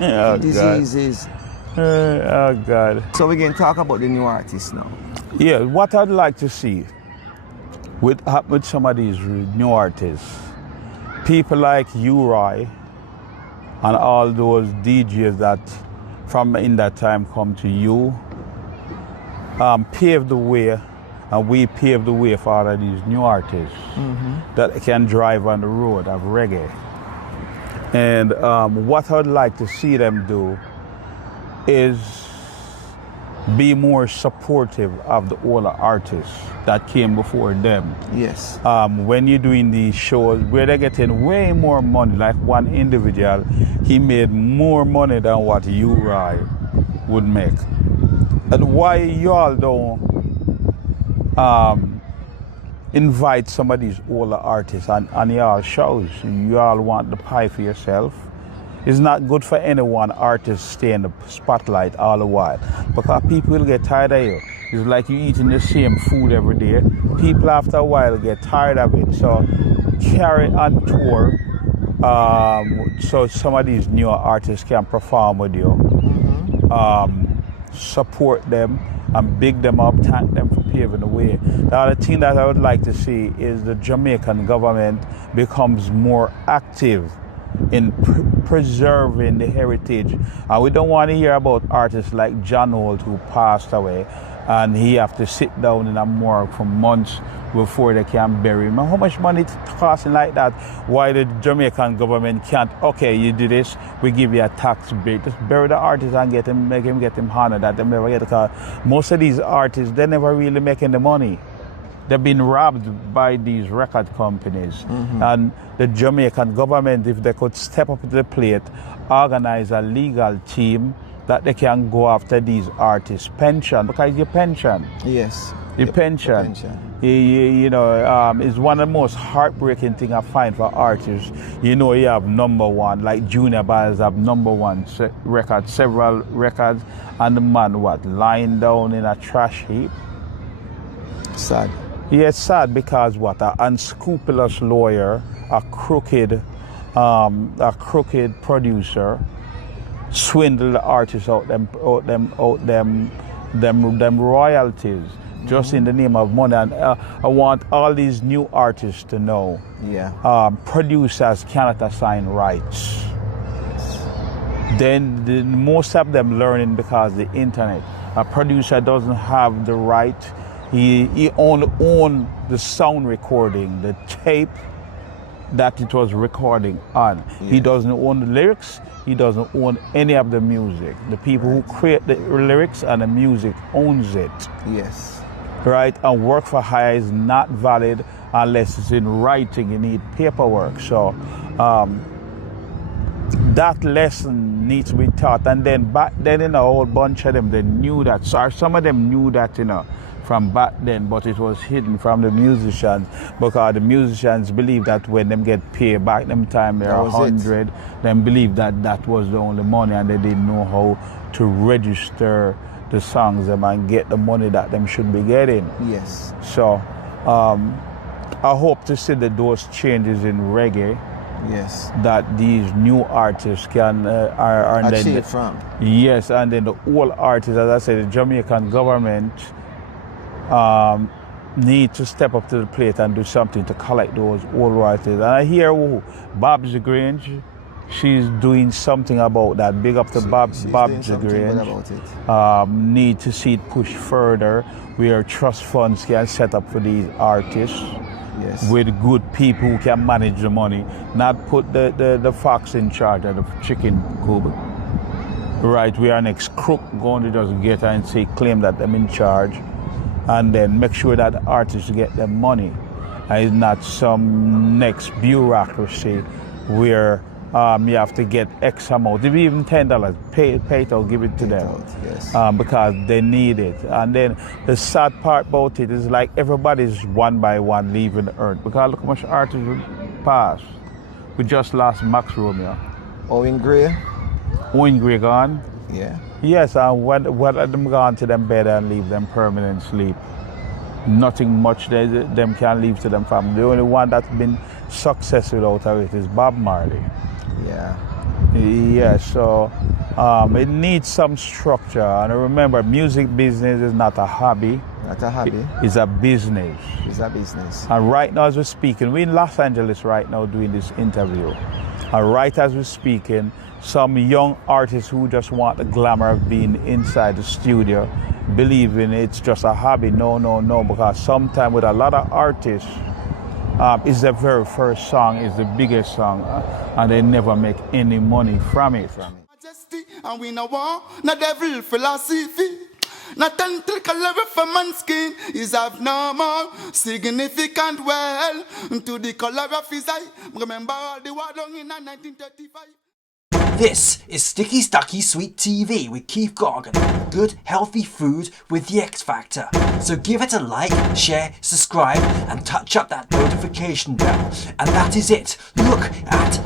Oh, diseases. Oh God. So we're going to talk about the new artists now. Yeah, what I'd like to see with some of these new artists, people like you, Roy, and all those DJs that from in that time come to you, pave the way, and we pave the way for all of these new artists that can drive on the road of reggae. And what I'd like to see them do is be more supportive of the older artists that came before them. Yes. When you're doing these shows where they're getting way more money, like one individual, he made more money than what you, Roy, would make. And why y'all don't invite some of these older artists on y'all shows? Y'all want the pie for yourself. It's not good for any one artist to stay in the spotlight all the while, because people will get tired of you. It's like you eating the same food every day. People after a while get tired of it. So carry on tour so some of these newer artists can perform with you. Support them and big them up, thank them for paving the way. The other thing that I would like to see is the Jamaican government becomes more active in preserving the heritage. And we don't want to hear about artists like John Holt, who passed away, and he have to sit down in a morgue for months before they can bury him. And how much money it's costing like that? Why the Jamaican government can't, okay, you do this, we give you a tax break. Just bury the artist and make him get him honor that they never get, because most of these artists, they never really making the money. They've been robbed by these record companies. And the Jamaican government, if they could step up to the plate, organize a legal team that they can go after these artists' pension, because your pension. Yes. The pension. You know, is one of the most heartbreaking thing I find for artists. You know, you have number one, like Junior Byles have number one record, several records, and the man lying down in a trash heap. Sad. Yeah, it's sad because an unscrupulous lawyer, a crooked producer, swindle the artists out them royalties just in the name of money. And I want all these new artists to know, producers cannot assign rights. Then most of them learning because the internet. A producer doesn't have the right. He only own the sound recording, the tape that it was recording on. Yeah. He doesn't own the lyrics. He doesn't own any of the music. The people who create the lyrics and the music owns it. Yes. Right? And work for hire is not valid unless it's in writing. You need paperwork. So that lesson needs to be taught. And then back then, a whole bunch of them, they knew that. So some of them knew that, from back then, but it was hidden from the musicians because the musicians believe that when them get paid back them time they're 100, them believe that was the only money and they didn't know how to register the songs them and get the money that them should be getting. Yes. So I hope to see that those changes in reggae. Yes. That these new artists can achieve from. Yes, and then the old artists, as I said, the Jamaican government need to step up to the plate and do something to collect those old royalties. And I hear Babs Grange, she's doing something about that. Big up to Babs Grange. Need to see it pushed further where trust funds can set up for these artists. Yes. With good people who can manage the money, not put the fox in charge of the chicken coop. Right, we are next crook going to just get and say claim that I'm in charge, and then make sure that the artists get their money, and it's not some next bureaucracy where you have to get X amount, if even $10, pay it or give it to them, because they need it. And then the sad part about it is like everybody's one by one leaving the earth, because look how much artists we passed. We just lost Max Romeo. Owen Gray. Owen Gray gone. Yeah. Yes, and when them gone to them bed and leave them permanent sleep. Nothing much them can leave to them family. The only one that's been successful out of it is Bob Marley. Yeah. Yeah, so it needs some structure. And remember, music business is not a hobby. Not a hobby. It's a business. It's a business. And right now as we're speaking, we're in Los Angeles right now doing this interview. And right as we're speaking, some young artists who just want the glamour of being inside the studio, believing it's just a hobby. No, because sometimes with a lot of artists, it's their very first song, is the biggest song, and they never make any money from it. Majesty, and we no want no devil philosophy. Not until color for man's skin is abnormal, significant well to the color of his eye. Remember all the war done in 1935. This is Sticky Stucky Sweet TV with Keith Gorgon. Good, healthy food with the X Factor. So give it a like, share, subscribe, and touch up that notification bell. And that is it. Look at